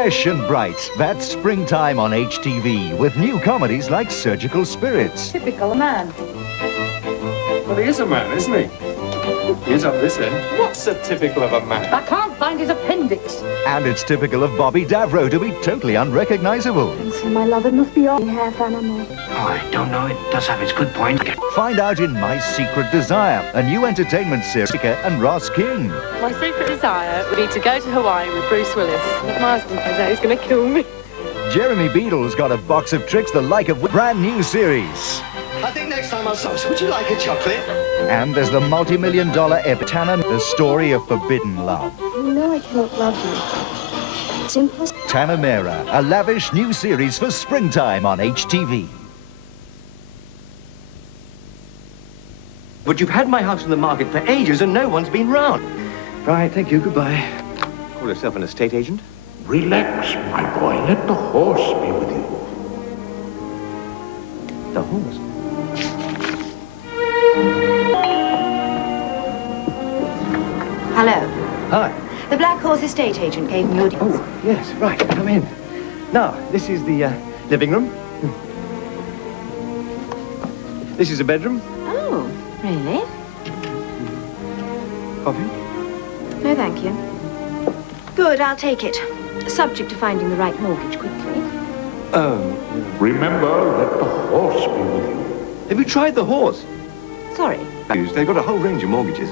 Fresh and bright. That's springtime on HTV with new comedies like Surgical Spirits. Typical man. Well, he is a man, isn't he? He's up this end. What's so typical of a man? I can't find his appendix. And it's typical of Bobby Davro to be totally unrecognizable. And so, my love, it must be all half animal. Oh, I don't know. It does have its good point. Find out in My Secret Desire, a new entertainment series and Ross King. My secret desire would be to go to Hawaii with Bruce Willis. My husband says that he's going to kill me. Jeremy Beadle's got a box of tricks the like of brand new series. I think next time I'll sauce. Would you like a chocolate? And there's the multi-million-dollar epic Tana, the story of forbidden love. You know I cannot love you. It's impossible. Tanamera, a lavish new series for springtime on HTV. But you've had my house in the market for ages and no one's been round. Right, thank you, goodbye. Call yourself an estate agent? Relax, my boy. Let the horse be with you. The horse? Hello. Hi. The Black Horse estate agent gave me your details. Oh, yes, right, come in. Now, this is the living room. This is a bedroom. Oh, really? Coffee? No, thank you. Good, I'll take it. Subject to finding the right mortgage quickly. Oh. Remember, let the horse be with you. Have you tried the horse? Sorry. They've got a whole range of mortgages.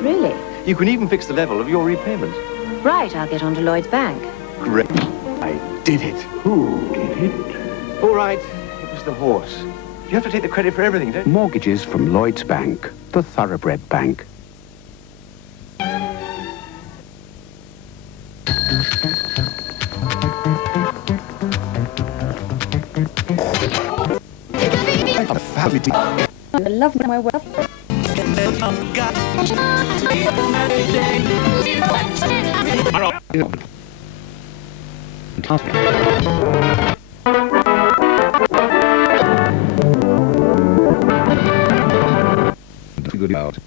Really? You can even fix the level of your repayments. Right, I'll get onto Lloyd's Bank. Great. I did it. Who did it? All right, it was the horse. You have to take the credit for everything, don't you? Mortgages from Lloyd's Bank, the thoroughbred bank. I love my wealth. Good out.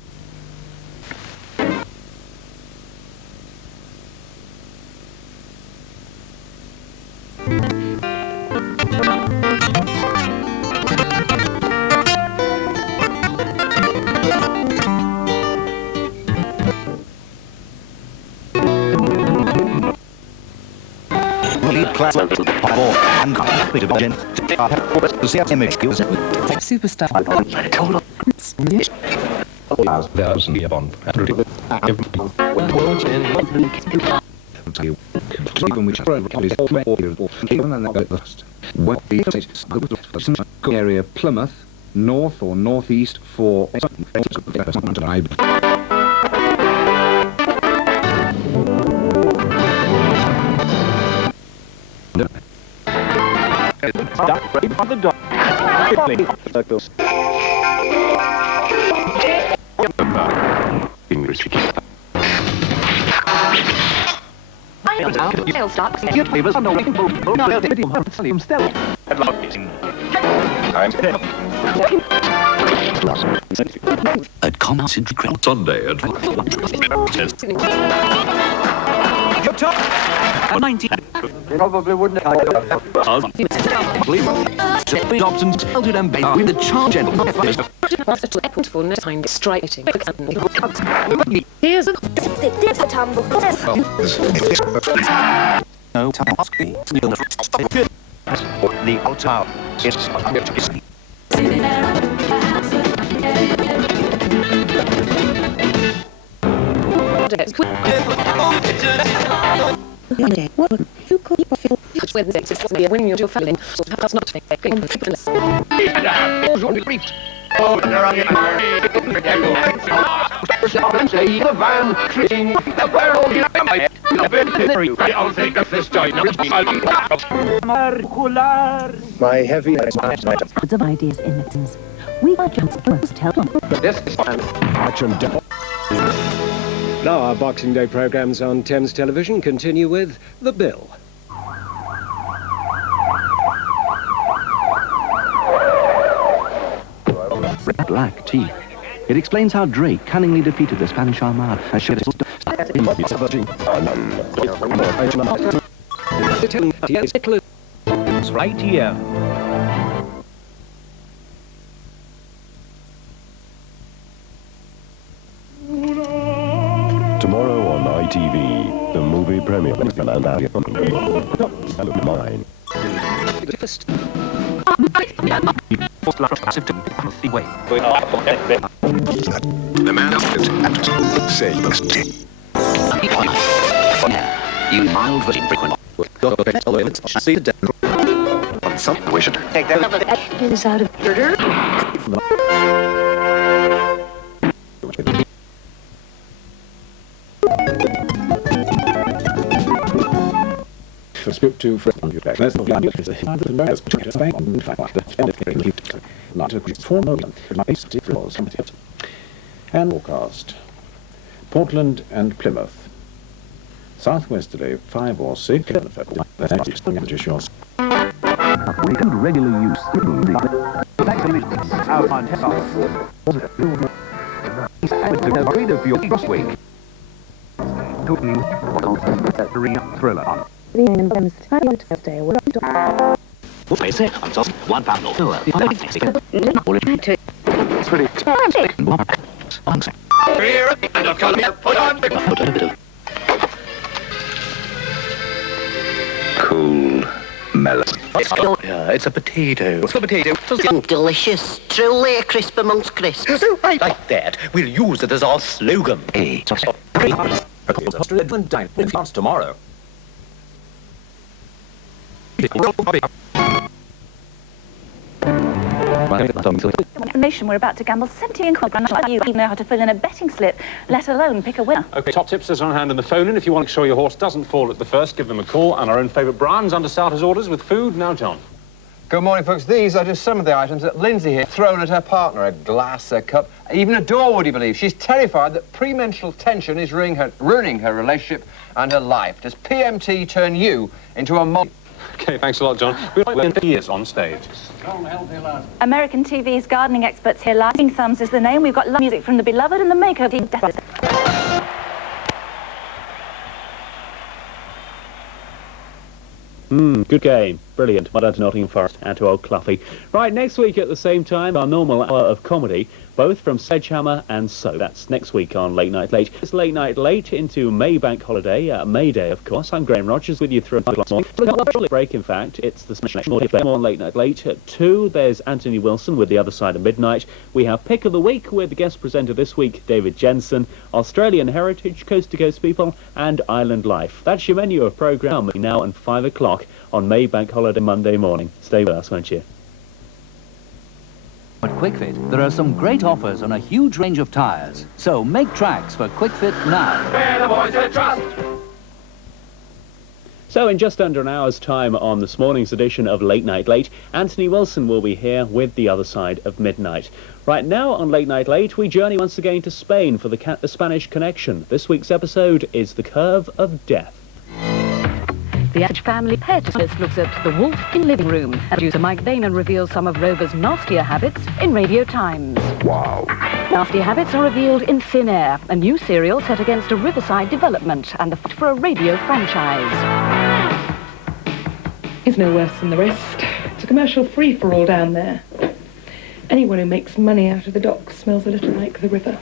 Superstar. Area Plymouth, north or northeast for At Commerce Sunday at... You're top! 19. Probably wouldn't have. Dobson tilted and bait with the charge and striking. Here's a tumble. No task. The altar is What would you call it? When you're feeling that's not My heavy... Of ideas in it. We are just supposed to tell them. This is fine. Now our Boxing Day programmes on Thames Television continue with The Bill. black teeth. It explains how Drake cunningly defeated the Spanish Armada and showed It's right here. Tomorrow on ITV, the movie premiere and mine. The man of it say you mild but infrequent. Something we should take that is out of order. Spoke to friend you back. That's the land is not a formal and forecast. Portland and Plymouth. Southwesterly 5 or 6. Regular use. Thriller. Cool melon. It's a potato. It's a potato. Delicious. Truly a crisp amongst crisps. Right like that. We'll use it as our slogan. Hey. Tomorrow. Information, we're about to gamble 70 in quid. You even know how to fill in a betting slip, let alone pick a winner. OK, top tipsters on hand in the phone in. If you want to make sure your horse doesn't fall at the first, give them a call. And our own favourite Brian's under starters orders with food. Now, John. Good morning, folks. These are just some of the items that Lindsay here thrown at her partner. A glass, a cup, even a door, would you believe? She's terrified that premenstrual tension is ruining her relationship and her life. Does PMT turn you into a mom? OK, thanks a lot, John. We'll be years on stage. American TV's gardening experts here. Lightning Thumbs is the name. We've got music from the beloved and the makeover team. Good game. Brilliant. Well done to Nottingham Forest and to old Cluffy. Right, next week at the same time, our normal hour of comedy, both from Sledgehammer and So. That's next week on Late Night Late. It's Late Night Late into May Bank Holiday, May Day, of course. I'm Graham Rogers with you through a morning. Break, in fact. It's the Smash More on Late Night Late. At 2, there's Anthony Wilson with The Other Side of Midnight. We have Pick of the Week with the guest presenter this week, David Jensen, Australian Heritage, Coast to Coast People, and Island Life. That's your menu of programme now and 5 o'clock on May Bank Holiday Monday morning. Stay with us, won't you? At QuickFit, there are some great offers on a huge range of tyres. So make tracks for QuickFit now. We're the boys to trust. So in just under an hour's time on this morning's edition of Late Night Late, Anthony Wilson will be here with The Other Side of Midnight. Right now on Late Night Late, we journey once again to Spain for the Spanish Connection. This week's episode is The Curve of Death. The average family pet looks at The Wolf in Living Room. Producer Mike Danon reveals some of Rover's nastier habits in Radio Times. Wow. Nasty habits are revealed in Thin Air, a new serial set against a riverside development and the fight for a radio franchise. It's no worse than the rest. It's a commercial free-for-all down there. Anyone who makes money out of the docks smells a little like the river.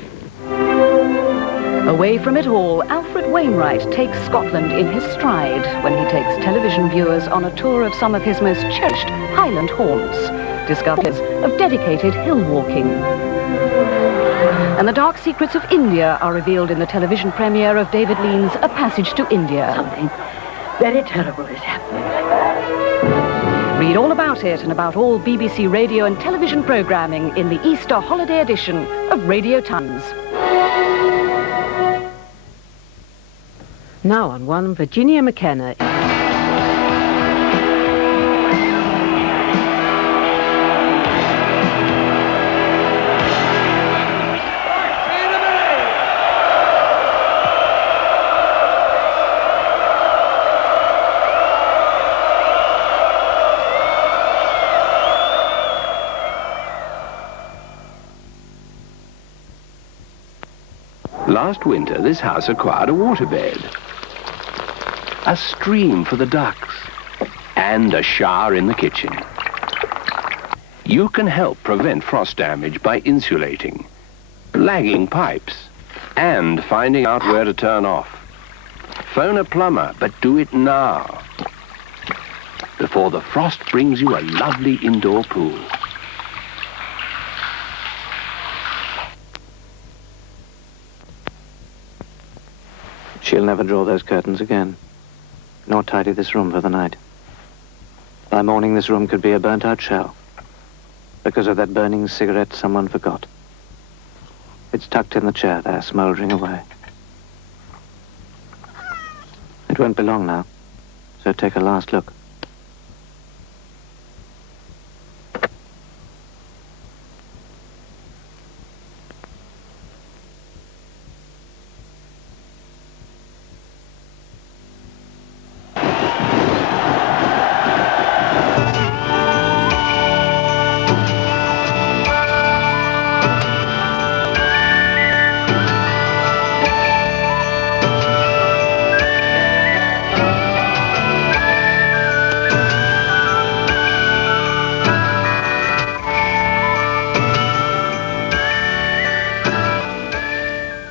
Away from it all, Alfred Wainwright takes Scotland in his stride when he takes television viewers on a tour of some of his most cherished Highland haunts, discoveries of dedicated hill walking. And the dark secrets of India are revealed in the television premiere of David Lean's A Passage to India. Something very terrible is happening. Read all about it and about all BBC radio and television programming in the Easter holiday edition of Radio Times. Now on one, Virginia McKenna. Last winter, this house acquired a waterbed. A stream for the ducks, and a shower in the kitchen. You can help prevent frost damage by insulating, lagging pipes, and finding out where to turn off. Phone a plumber, but do it now, before the frost brings you a lovely indoor pool. She'll never draw those curtains again, nor tidy this room for the night. By morning, this room could be a burnt-out shell, because of that burning cigarette someone forgot. It's tucked in the chair there, smouldering away. It won't be long now, so take a last look.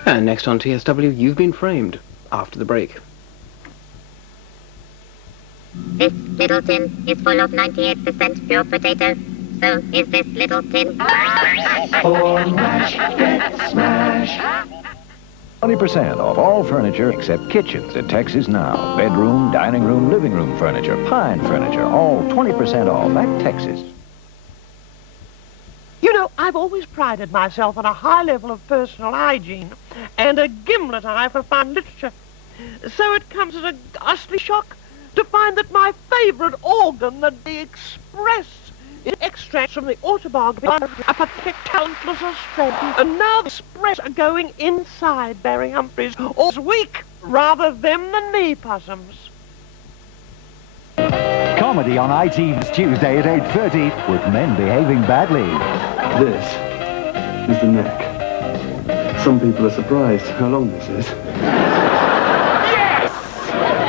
And next on TSW, You've Been Framed, after the break. This little tin is full of 98% pure potato. So is this little tin. For mash, get smash. 20% off all furniture except kitchens at Texas Now. Bedroom, dining room, living room furniture, pine furniture, all 20% off at Texas. You know, I've always prided myself on a high level of personal hygiene and a gimlet eye for fine literature. So it comes as a ghastly shock to find that my favourite organ, the Express, is extracts from the autobiography of a pathetic, talentless Australian. And now the Express are going inside Barry Humphries, all's weak rather them than me, possums. Comedy on ITV's Tuesday at 8:30 with Men Behaving Badly. This is the neck. Some people are surprised how long this is. Yes!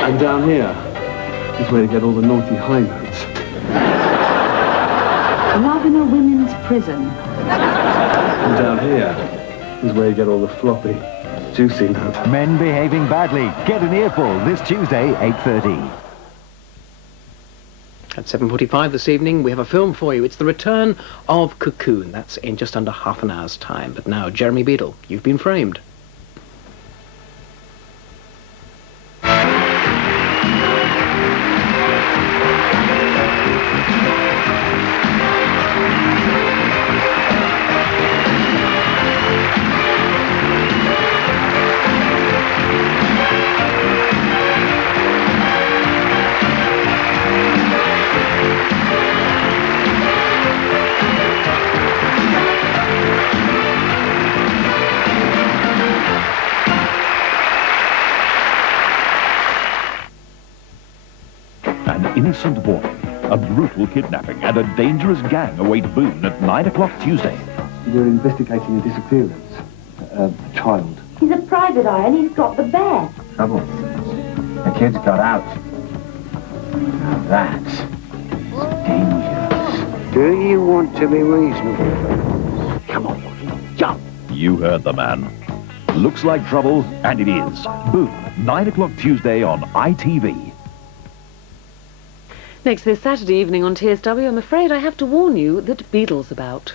And down here is where you get all the naughty high notes. Love in a women's prison. And down here is where you get all the floppy, juicy notes. Men Behaving Badly. Get an earful this Tuesday, 8:30. At 7:45 this evening, we have a film for you. It's the return of Cocoon. That's in just under half an hour's time. But now, Jeremy Beadle, You've Been Framed. Innocent boy, a brutal kidnapping and a dangerous gang await Boone at 9 o'clock Tuesday. You're investigating a disappearance. A child. He's a private eye and he's got the bear. Trouble. The kid's got out. Now that's dangerous. Do you want to be reasonable? Come on, jump. You heard the man. Looks like trouble, and it is. Boone, 9 o'clock Tuesday on ITV. Next this Saturday evening on TSW, I'm afraid I have to warn you that Beadle's about.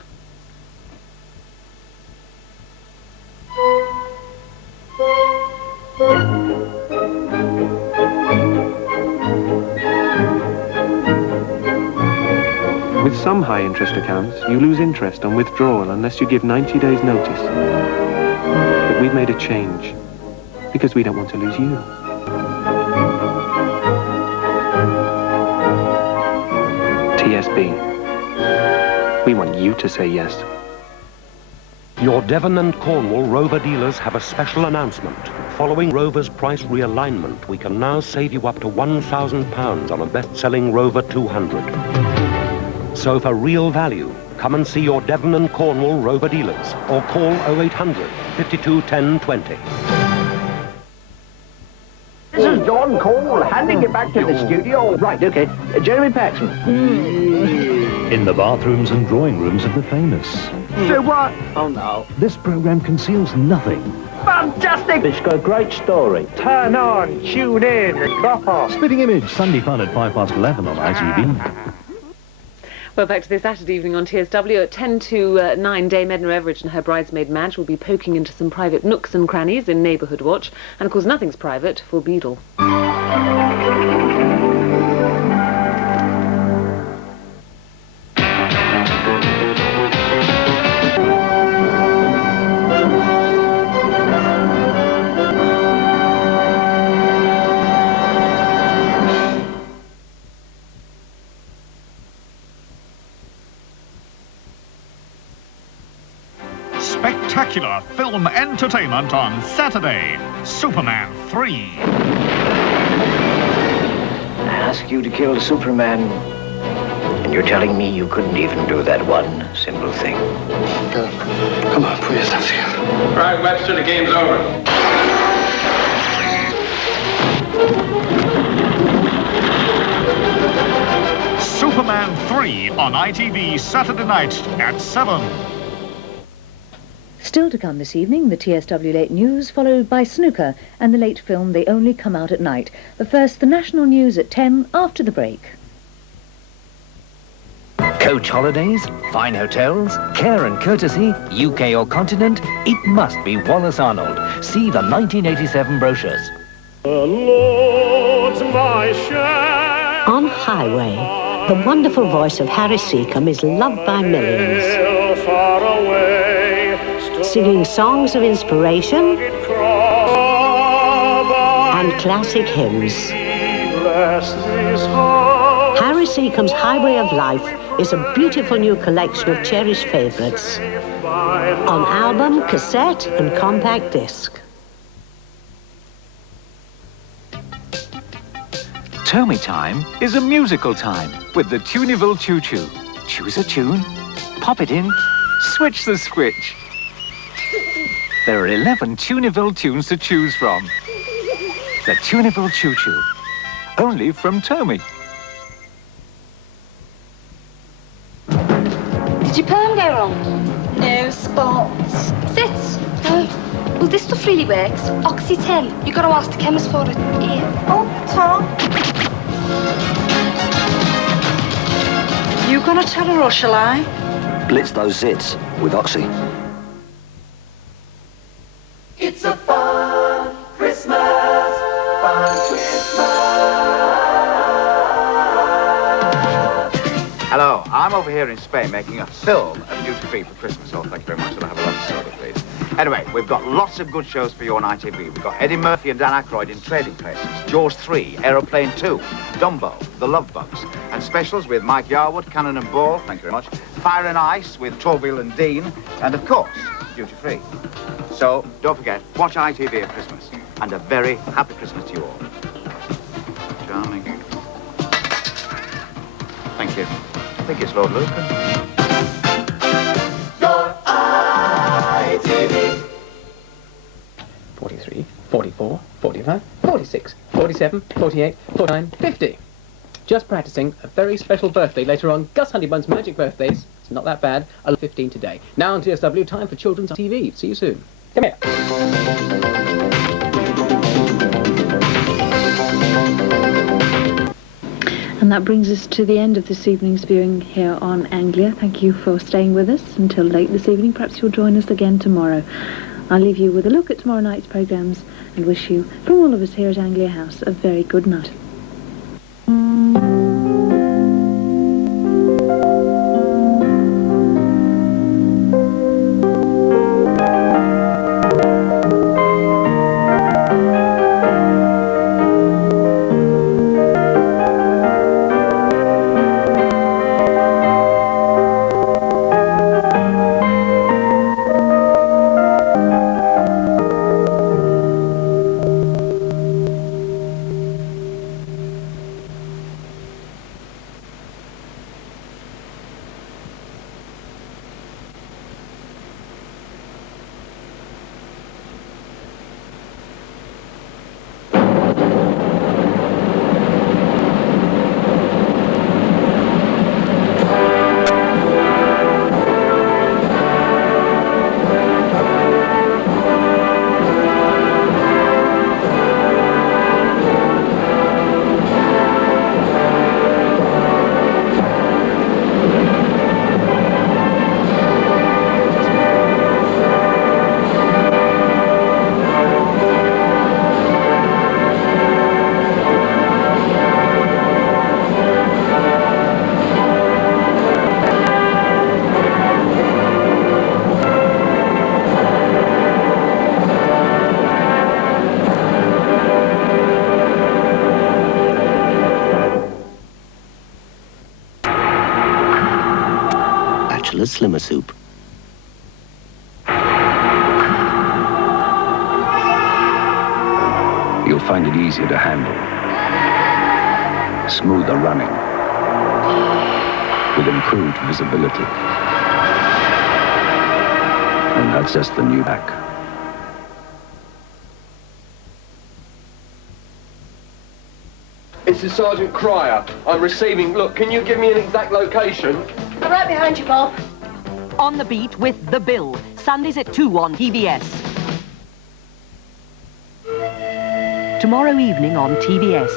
With some high-interest accounts, you lose interest on withdrawal unless you give 90 days' notice. But we've made a change, because we don't want to lose you. TSB. We want you to say yes. Your Devon and Cornwall Rover dealers have a special announcement. Following Rover's price realignment, we can now save you up to £1,000 on a best-selling Rover 200. So for real value, come and see your Devon and Cornwall Rover dealers or call 0800 52 10 20. on call, handing it back to the studio. Right, okay. Jeremy Paxman. In the bathrooms and drawing rooms of the famous. So what? Oh, no. This program conceals nothing. Fantastic! It's got a great story. Turn on, tune in, and drop off. Spitting Image, Sunday fun at 11:05 on ITV. Well, back to this Saturday evening on TSW at 10 to 9, Dame Edna Everage and her bridesmaid Madge will be poking into some private nooks and crannies in Neighbourhood Watch. And, of course, nothing's private for Beadle. Spectacular film entertainment on Saturday. Superman 3. I asked you to kill Superman, and you're telling me you couldn't even do that one simple thing. Come on, put yourself here. Right, Webster, the game's over. Superman 3 on ITV Saturday night at 7. Still to come this evening, the TSW Late News, followed by Snooker and the late film They Only Come Out at Night. But first, the national news at 10 after the break. Coach holidays, fine hotels, care and courtesy, UK or continent, it must be Wallace Arnold. See the 1987 brochures. The Lord's my share. On Highway, the wonderful voice of Harry Seacombe is loved by millions. Far away, singing songs of inspiration and classic hymns. Harry Seacombe's Highway of Life is a beautiful new collection of cherished favourites on album, cassette and compact disc. Tommy Time is a musical time with the Tuneville Choo Choo. Choose a tune, pop it in, switch the switch. There are 11 Tuneville tunes to choose from. The Tuneville Choo Choo, only from Tommy. Did your perm go wrong? No, spots. Sit. No. Well, this stuff really works. Oxy-10. You got to ask the chemist for it. Here. Oh, Tom. You gonna tell her or shall I? Blitz those zits with Oxy. It's a fun Christmas, fun Christmas. Hello, I'm over here in Spain making a film of Duty Free for Christmas. Oh, thank you very much. I'll have a lot of soda, please. Anyway, we've got lots of good shows for you on ITV. We've got Eddie Murphy and Dan Aykroyd in Trading Places, Jaws 3, Aeroplane 2, Dumbo, The Love Bugs, and specials with Mike Yarwood, Cannon and Ball, thank you very much, Fire and Ice with Torville and Dean, and of course, Duty Free. So, don't forget, watch ITV at Christmas, and a very happy Christmas to you all. Charming. Thank you. I think it's Lord Lucan. Your ITV. 43, 44, 45, 46, 47, 48, 49, 50. Just practicing a very special birthday later on. Gus Honeybun's magic birthdays. It's not that bad. 15 today. Now on TSW, time for Children's TV. See you soon. Come here. And that brings us to the end of this evening's viewing here on Anglia. Thank you for staying with us until late this evening. Perhaps you'll join us again tomorrow. I'll leave you with a look at tomorrow night's programmes and wish you, from all of us here at Anglia House, a very good night. slimmer soup. You'll find it easier to handle, smoother running, with improved visibility. And that's just the new back. This is Sergeant Cryer. I'm receiving. Look, can you give me an exact location? I'm right behind you, Bob. On the Beat with The Bill, Sundays at 2 on TBS. Tomorrow evening on TBS,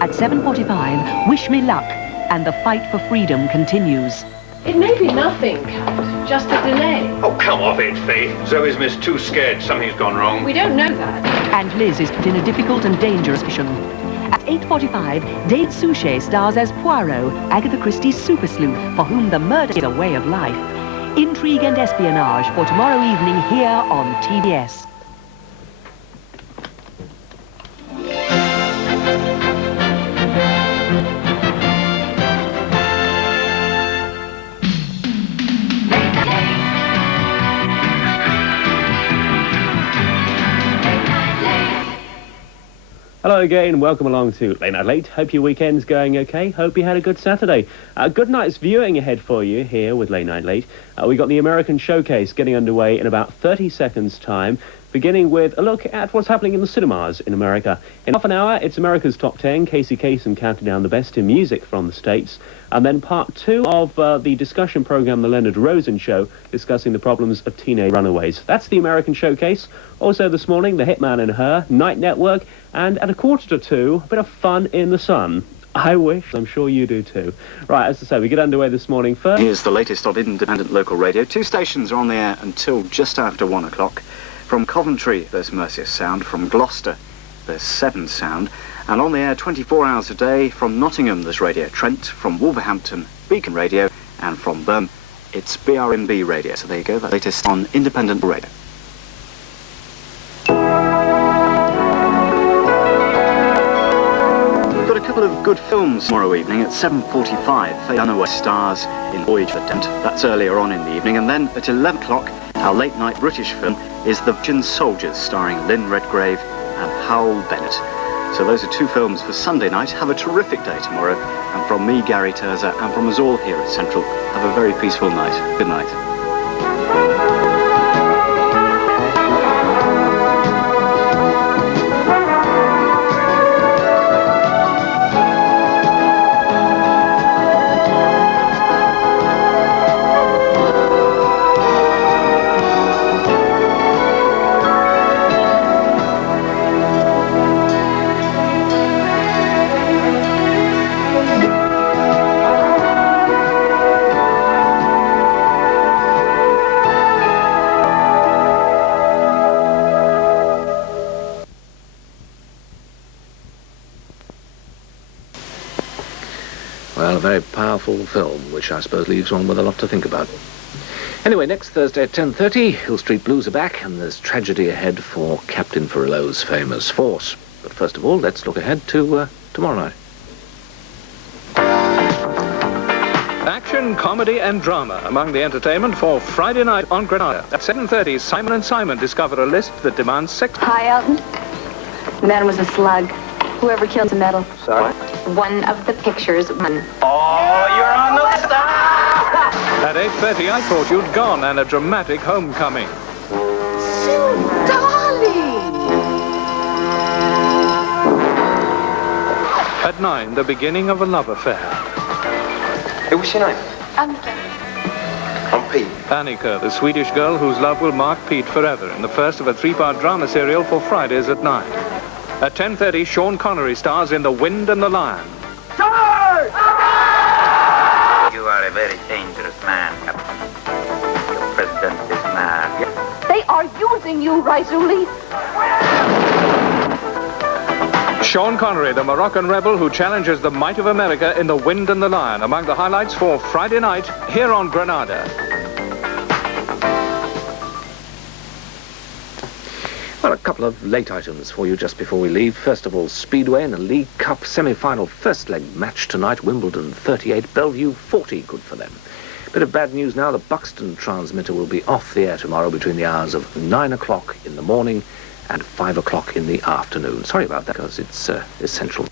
at 7:45, Wish Me Luck, and the fight for freedom continues. It may be nothing, Cat. Just a delay. Oh, come off it, Faith. Zoe's Miss too scared something's gone wrong. We don't know that. And Liz is put in a difficult and dangerous mission. At 8:45, Dave Suchet stars as Poirot, Agatha Christie's super sleuth, for whom the murder is a way of life. Intrigue and espionage for tomorrow evening here on TBS. Hello again, welcome along to Late Night Late. Hope your weekend's going okay. Hope you had a good Saturday. Good night's viewing ahead for you here with Late Night Late. We got the American Showcase getting underway in about 30 seconds' time, beginning with a look at what's happening in the cinemas in America. In half an hour, it's America's Top 10, Casey Kasem counting down the best in music from the States. And then part 2 of the discussion program, The Leonard Rosen Show, discussing the problems of teenage runaways. That's the American Showcase. Also this morning, The Hitman and Her, Night Network, and at 1:45, a bit of fun in the sun. I wish. I'm sure you do too. Right, as I say, we get underway this morning first. Here's the latest of independent local radio. 2 stations are on the air until just after 1 o'clock. From Coventry, there's Mercier Sound. From Gloucester, there's 7 Sound. And on the air 24 hours a day, from Nottingham, there's Radio Trent. From Wolverhampton, Beacon Radio. And from Birmingham, it's BRMB Radio. So there you go, the latest on independent radio. We've got a couple of good films tomorrow evening at 7:45. Faye Dunaway stars in Voyage of the Dent. That's earlier on in the evening. And then at 11 o'clock, our late-night British film is The Virgin Soldiers, starring Lynn Redgrave and Howell Bennett. So those are 2 films for Sunday night. Have a terrific day tomorrow. And from me, Gary Terza, and from us all here at Central, have a very peaceful night. Good night. Well, a very powerful film, which I suppose leaves one with a lot to think about. Anyway, next Thursday at 10:30, Hill Street Blues are back, and there's tragedy ahead for Captain Furillo's famous force. But first of all, let's look ahead to tomorrow night. Action, comedy and drama among the entertainment for Friday night on Granada. At 7:30, Simon & Simon discover a list that demands sex... Hi, Elton. The man was a slug. Whoever killed the medal. Sorry? One of the pictures won. Oh, you're on the list! At 8:30, I thought you'd gone, and a dramatic homecoming. Sue, darling! At 9, the beginning of a love affair. Hey, what's your name? Annika. I'm Pete. Annika, the Swedish girl whose love will mark Pete forever, in the first of a 3-part drama serial for Fridays at 9. At 10:30, Sean Connery stars in The Wind and the Lion. You are a very dangerous man, Captain. Your president is mad. They are using you, Raizuli. Sean Connery, the Moroccan rebel who challenges the might of America in The Wind and the Lion, among the highlights for Friday night here on Granada. Well, a couple of late items for you just before we leave. First of all, Speedway in a League Cup semi-final first leg match tonight. Wimbledon 38, Bellevue 40. Good for them. Bit of bad news now. The Buxton transmitter will be off the air tomorrow between the hours of 9 o'clock in the morning and 5 o'clock in the afternoon. Sorry about that, because it's essential.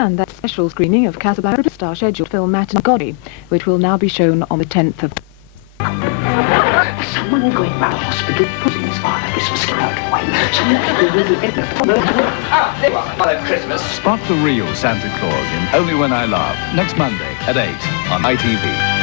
And that special screening of Casablanca star scheduled film Matinee Gotti, which will now be shown on the 10th of... Someone going round hospital putting his father Christmas crowd away. There you are, Father Christmas. Spot the real Santa Claus in Only When I Laugh, next Monday at 8 on ITV.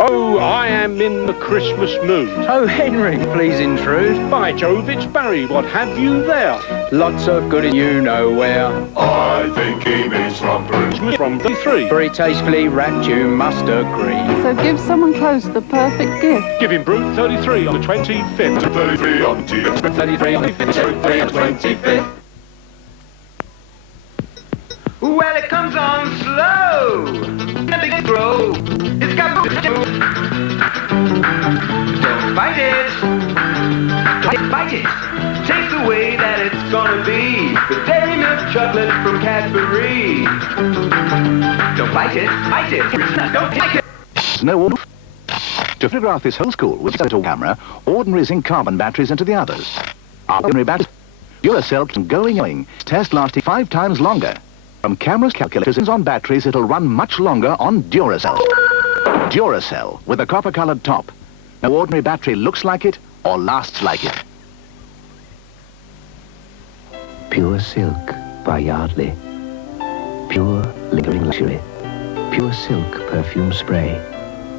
Oh, I am in the Christmas mood. Oh, Henry, please intrude. By Jove, it's Barry. What have you there? Lots of good you know where. I think he means from the 3. Very tastefully wrapped, you must agree. So give someone close the perfect gift. Give him Brute 33 on the 25th. 33 on the 25th. 33 on the 25th. Well, it comes on slow. Nothing can grow. It's got don't fight it. Fight it. Taste the way that it's gonna be. The dairy milk chocolate from Cadbury. Don't fight it. Fight it. Don't take it. No. To photograph this whole school with a camera, ordinary zinc carbon batteries into the others. Ordinary batteries. Duracell going. Test lasting 5 times longer. From cameras, calculators on batteries, it'll run much longer on Duracell. Duracell with a copper-colored top. No ordinary battery looks like it or lasts like it. Pure Silk by Yardley. Pure lingering luxury. Pure Silk perfume spray.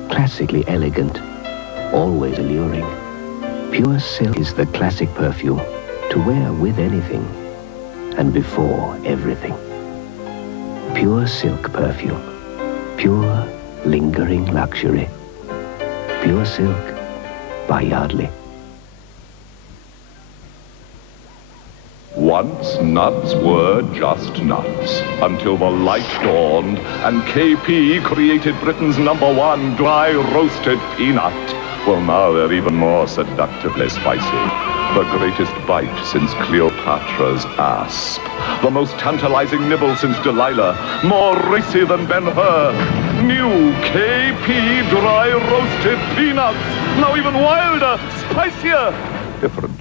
Classically elegant. Always alluring. Pure Silk is the classic perfume to wear with anything and before everything. Pure Silk perfume. Pure lingering luxury. Pure Silk by Yardley. Once nuts were just nuts, until the light dawned and KP created Britain's #1 dry roasted peanut. Well, now they're even more seductively spicy. The greatest bite since Cleopatra's asp. The most tantalizing nibble since Delilah. More racy than Ben-Hur. New KP dry roasted peanuts. Now even wilder, spicier, different.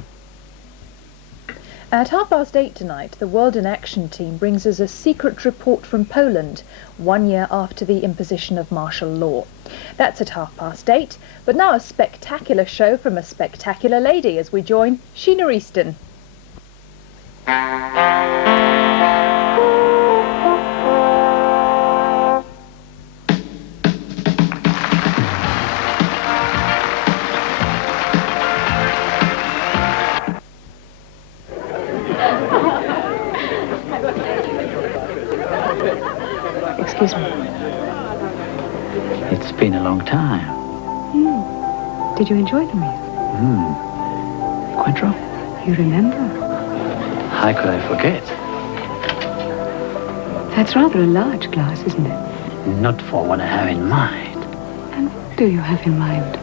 At 8:30 tonight, the World in Action team brings us a secret report from Poland, 1 year after the imposition of martial law. That's at 8:30, but now a spectacular show from a spectacular lady as we join Sheena Easton. It's been a long time. Did you enjoy the meal? Cointreau? You remember? How could I forget? That's rather a large glass, isn't it? Not for what I have in mind. And what do you have in mind?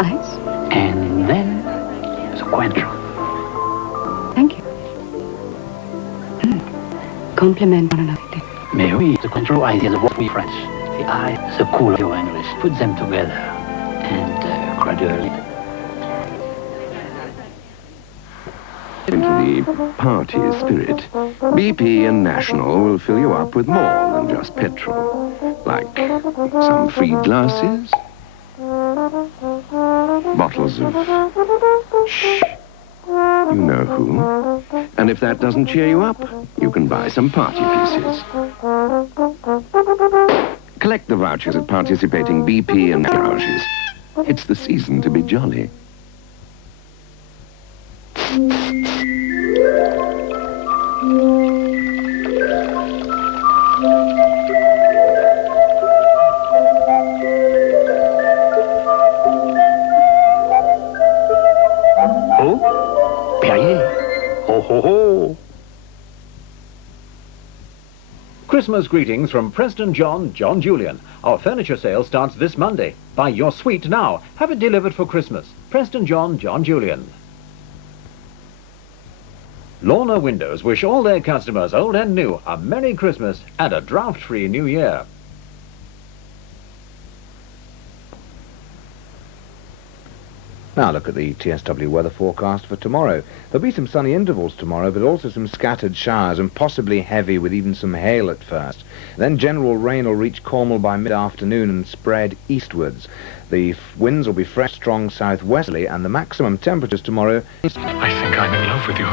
Ice? And then, the Cointreau. Thank you. Compliment one another. Mais oui, the Cointreau idea of what we French. The eye, the cool of your English. Put them together. And gradually. Into the party spirit, BP and National will fill you up with more than just petrol. Like some free glasses, bottles of... Shh. You know who. And if that doesn't cheer you up, you can buy some party pieces. Collect the vouchers at participating BP and garages. It's the season to be jolly. Christmas greetings from Preston John Julian. Our furniture sale starts this Monday. Buy your suite now. Have it delivered for Christmas. Preston John Julian. Lorna Windows wish all their customers, old and new, a Merry Christmas and a draft-free New Year. Now look at the TSW weather forecast for tomorrow. There'll be some sunny intervals tomorrow, but also some scattered showers and possibly heavy with even some hail at first. Then general rain will reach Cornwall by mid-afternoon and spread eastwards. The winds will be fresh, strong southwesterly, and the maximum temperatures tomorrow... I think I'm in love with you.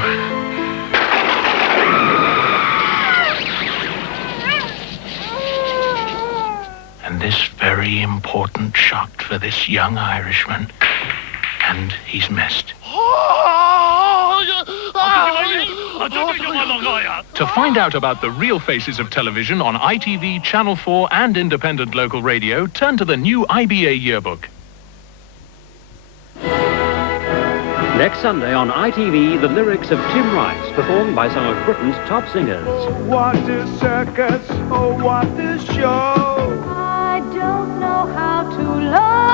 And this very important shot for this young Irishman. And he's missed. To find out about the real faces of television on ITV, Channel 4 and independent local radio, turn to the new IBA yearbook. Next Sunday on ITV, the lyrics of Tim Rice, performed by some of Britain's top singers. What is circus? Oh, what is show? I don't know how to love.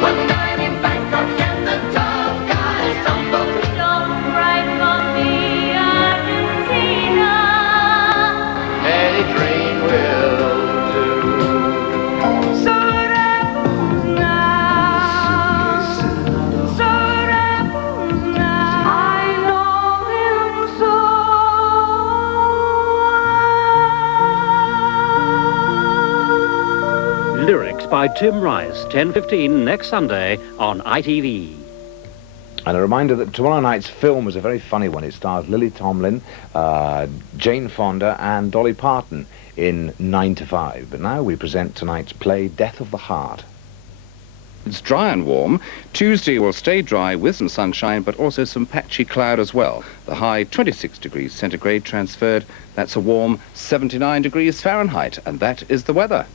One night in Bangkok and the tough guys tumbled. Jump right from the Argentina. Any train will do. So it happens now. So it happens now. I know him so. Lyrics by Tim Rice, 10:15 next Sunday on ITV. And a reminder that tomorrow night's film was a very funny one. It stars Lily Tomlin, Jane Fonda and Dolly Parton in 9 to 5. But now we present tonight's play, Death of the Heart. It's dry and warm. Tuesday will stay dry with some sunshine, but also some patchy cloud as well. The high 26 degrees centigrade transferred. That's a warm 79 degrees Fahrenheit. And that is the weather.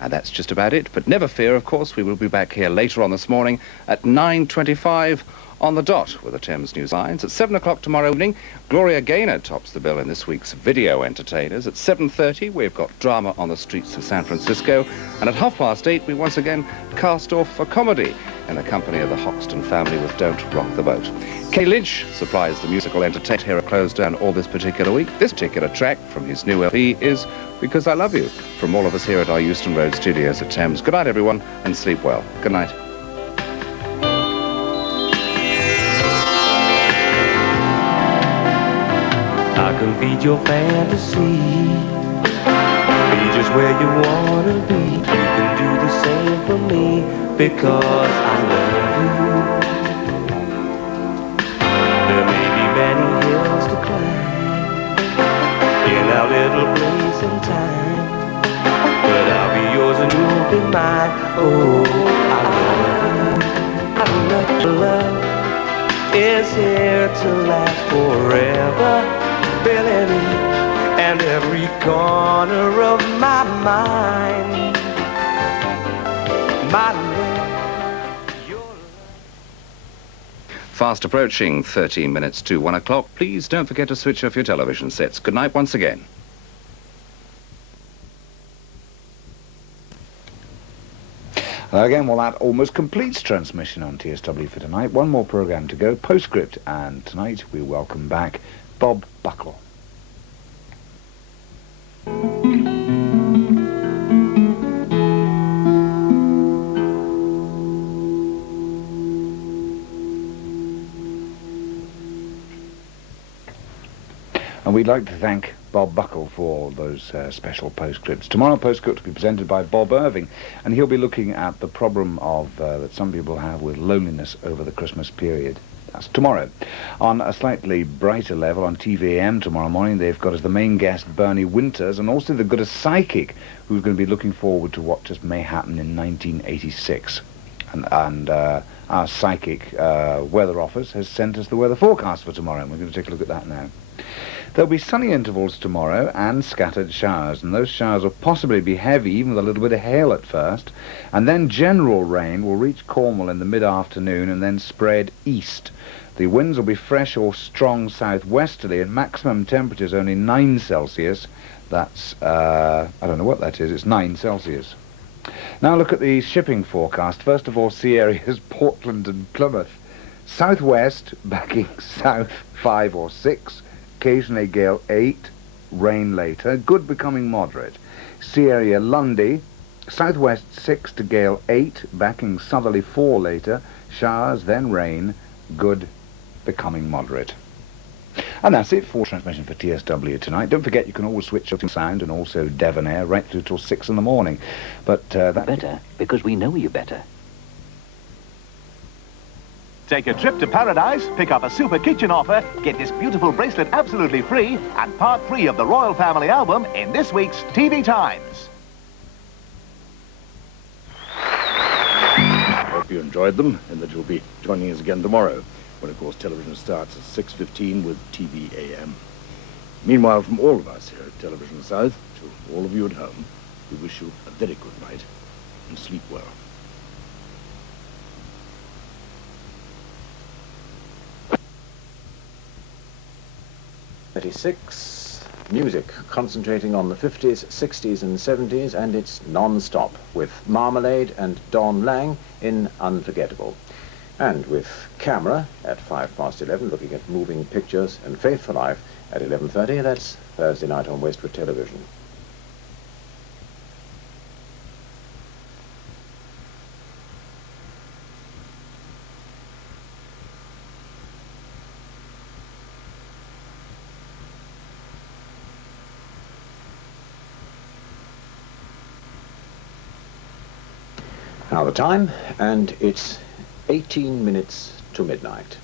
And that's just about it, but never fear, of course, we will be back here later on this morning at 9:25 on the dot with the Thames News Lines. At 7 o'clock tomorrow evening, Gloria Gaynor tops the bill in this week's Video Entertainers. At 7:30, we've got drama on the streets of San Francisco. And at 8:30, we once again cast off for comedy in the company of the Hoxton family with Don't Rock the Boat. Kay Lynch supplies the musical entertainment here at Close Down all this particular week. This particular track from his new LP is Because I Love You, from all of us here at our Euston Road studios at Thames. Good night, everyone, and sleep well. Good night. I can feed your fantasy, be just where you want to be. You can do the same for me, because I love you. There may be many hills to climb in our little place and time, but I'll be yours and you'll be mine. Oh, I love you. Love is here to last forever, believe me. and every corner of my mind. My Fast approaching 13 minutes to 1 o'clock. Please don't forget to switch off your television sets. Good night once again. Again, well, that almost completes transmission on TSW for tonight. One more programme to go, Postscript, and tonight we welcome back Bob Buckle. And we'd like to thank Bob Buckle for those special postscripts. Tomorrow postscript will be presented by Bob Irving, and he'll be looking at the problem of that some people have with loneliness over the Christmas period. That's tomorrow. On a slightly brighter level, on TVAM tomorrow morning, they've got as the main guest Bernie Winters, and also they've got a psychic who's going to be looking forward to what just may happen in 1986. And our psychic weather office has sent us the weather forecast for tomorrow, and we're going to take a look at that now. There'll be sunny intervals tomorrow and scattered showers, and those showers will possibly be heavy, even with a little bit of hail at first, and then general rain will reach Cornwall in the mid-afternoon and then spread east. The winds will be fresh or strong southwesterly, and maximum temperatures only 9 Celsius. That's, I don't know what that is, it's 9 Celsius. Now look at the shipping forecast. First of all, sea areas Portland and Plymouth. Southwest, backing south 5 or 6. Occasionally gale 8, rain later, good becoming moderate. Sea area Lundy, southwest 6 to gale 8, backing southerly 4 later, showers, then rain, good becoming moderate. And that's it for transmission for TSW tonight. Don't forget you can always switch off sound and also Devon Air right through till 6 in the morning. But that's better, because we know you better. Take a trip to paradise, pick up a super kitchen offer, get this beautiful bracelet absolutely free, and part 3 of the Royal Family album in this week's TV Times. I hope you enjoyed them and that you'll be joining us again tomorrow, when of course television starts at 6:15 with TVAM. Meanwhile, from all of us here at Television South, to all of you at home, we wish you a very good night and sleep well. Music concentrating on the 50s, 60s and 70s, and it's non-stop with Marmalade and Don Lang in Unforgettable. And with Camera at 11:05, looking at moving pictures, and Faith for Life at 11:30. That's Thursday night on Westwood Television. Now the time, and it's 18 minutes to midnight.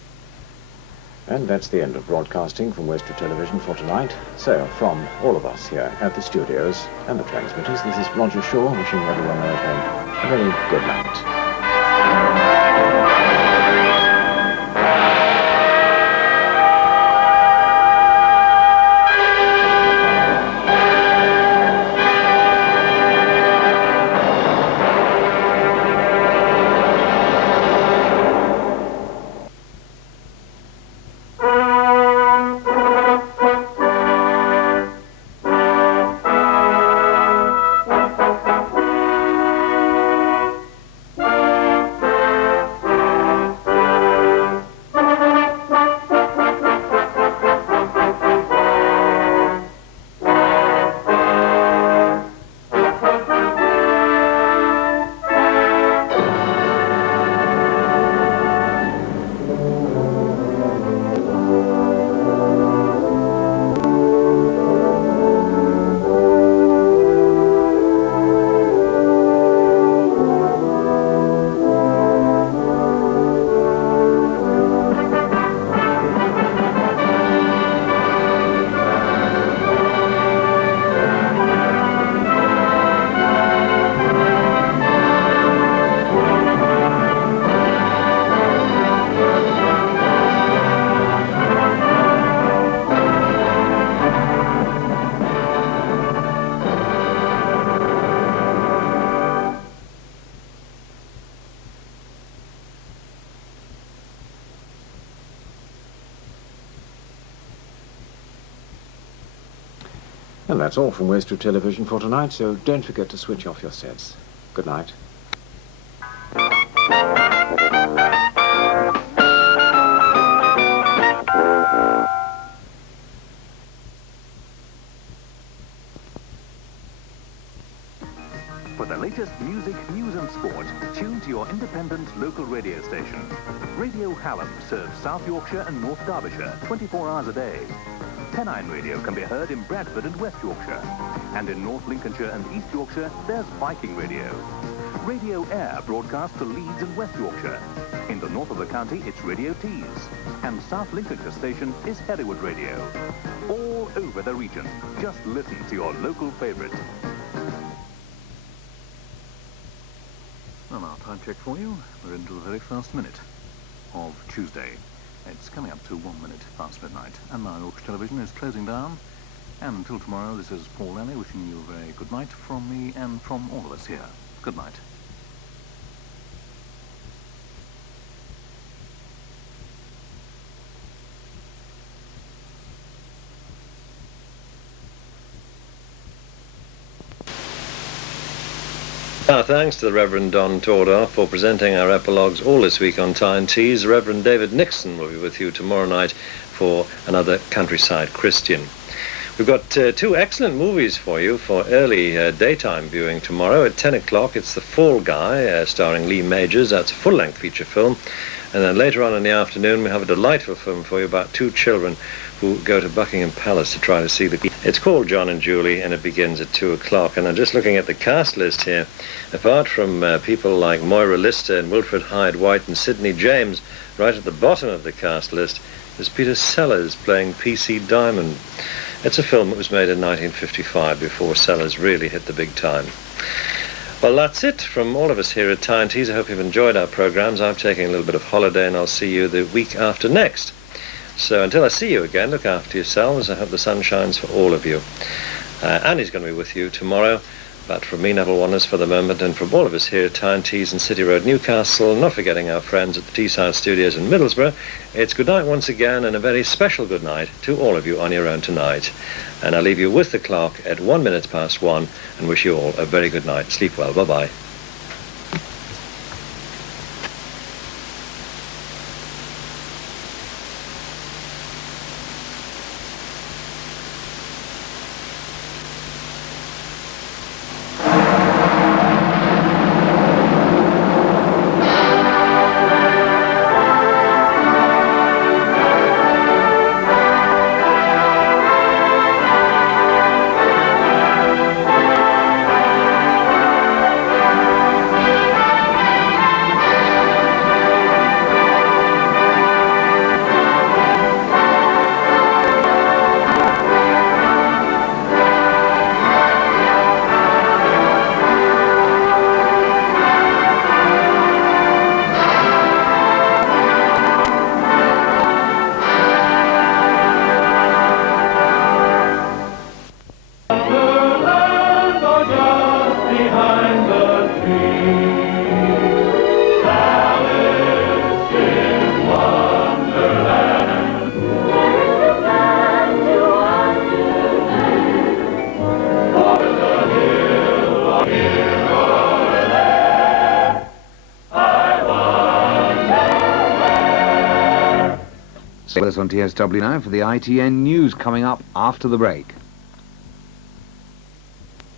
And that's the end of broadcasting from Westwood Television for tonight. So, from all of us here at the studios and the transmitters, this is Roger Shaw wishing everyone at home a very good night. Well, that's all from Wastrel Television for tonight, so don't forget to switch off your sets. Good night. For the latest music, news and sport, tune to your independent local radio station. Radio Hallam serves South Yorkshire and North Derbyshire 24 hours a day. Pennine Radio can be heard in Bradford and West Yorkshire. And in North Lincolnshire and East Yorkshire, there's Viking Radio. Radio Air broadcasts to Leeds and West Yorkshire. In the north of the county, it's Radio Tees. And South Lincolnshire station is Hereward Radio. All over the region. Just listen to your local favourite. Well, our time check for you. We're into the very first minute of Tuesday. It's coming up to 1 minute past midnight. And now Yorkshire Television is closing down. And until tomorrow, this is Paul Lanley wishing you a very good night from me and from all of us here. Good night. Our thanks to the Reverend Don Tordar for presenting our epilogues all this week on Tyne Tees. Reverend David Nixon will be with you tomorrow night for another Countryside Christian. We've got two excellent movies for you for early daytime viewing tomorrow. At 10 o'clock, it's The Fall Guy, starring Lee Majors. That's a full-length feature film. And then later on in the afternoon, we have a delightful film for you about two children who go to Buckingham Palace to try to see the Queen. It's called John and Julie, and it begins at 2 o'clock. And I'm just looking at the cast list here. Apart from people like Moira Lister and Wilfred Hyde-White and Sidney James, right at the bottom of the cast list is Peter Sellers playing P.C. Diamond. It's a film that was made in 1955, before Sellers really hit the big time. Well, that's it from all of us here at Tyne Tees. I hope you've enjoyed our programmes. I'm taking a little bit of holiday, and I'll see you the week after next. So until I see you again, look after yourselves. I hope the sun shines for all of you. Annie's going to be with you tomorrow. But from me, Neville Wanners, for the moment, and from all of us here at Tyne Tees and City Road, Newcastle, not forgetting our friends at the Teesside Studios in Middlesbrough, it's good night once again, and a very special good night to all of you on your own tonight. And I'll leave you with the clock at 1 minute past 1 and wish you all a very good night. Sleep well. Bye-bye. Stay with us on TSW now for the ITN news coming up after the break.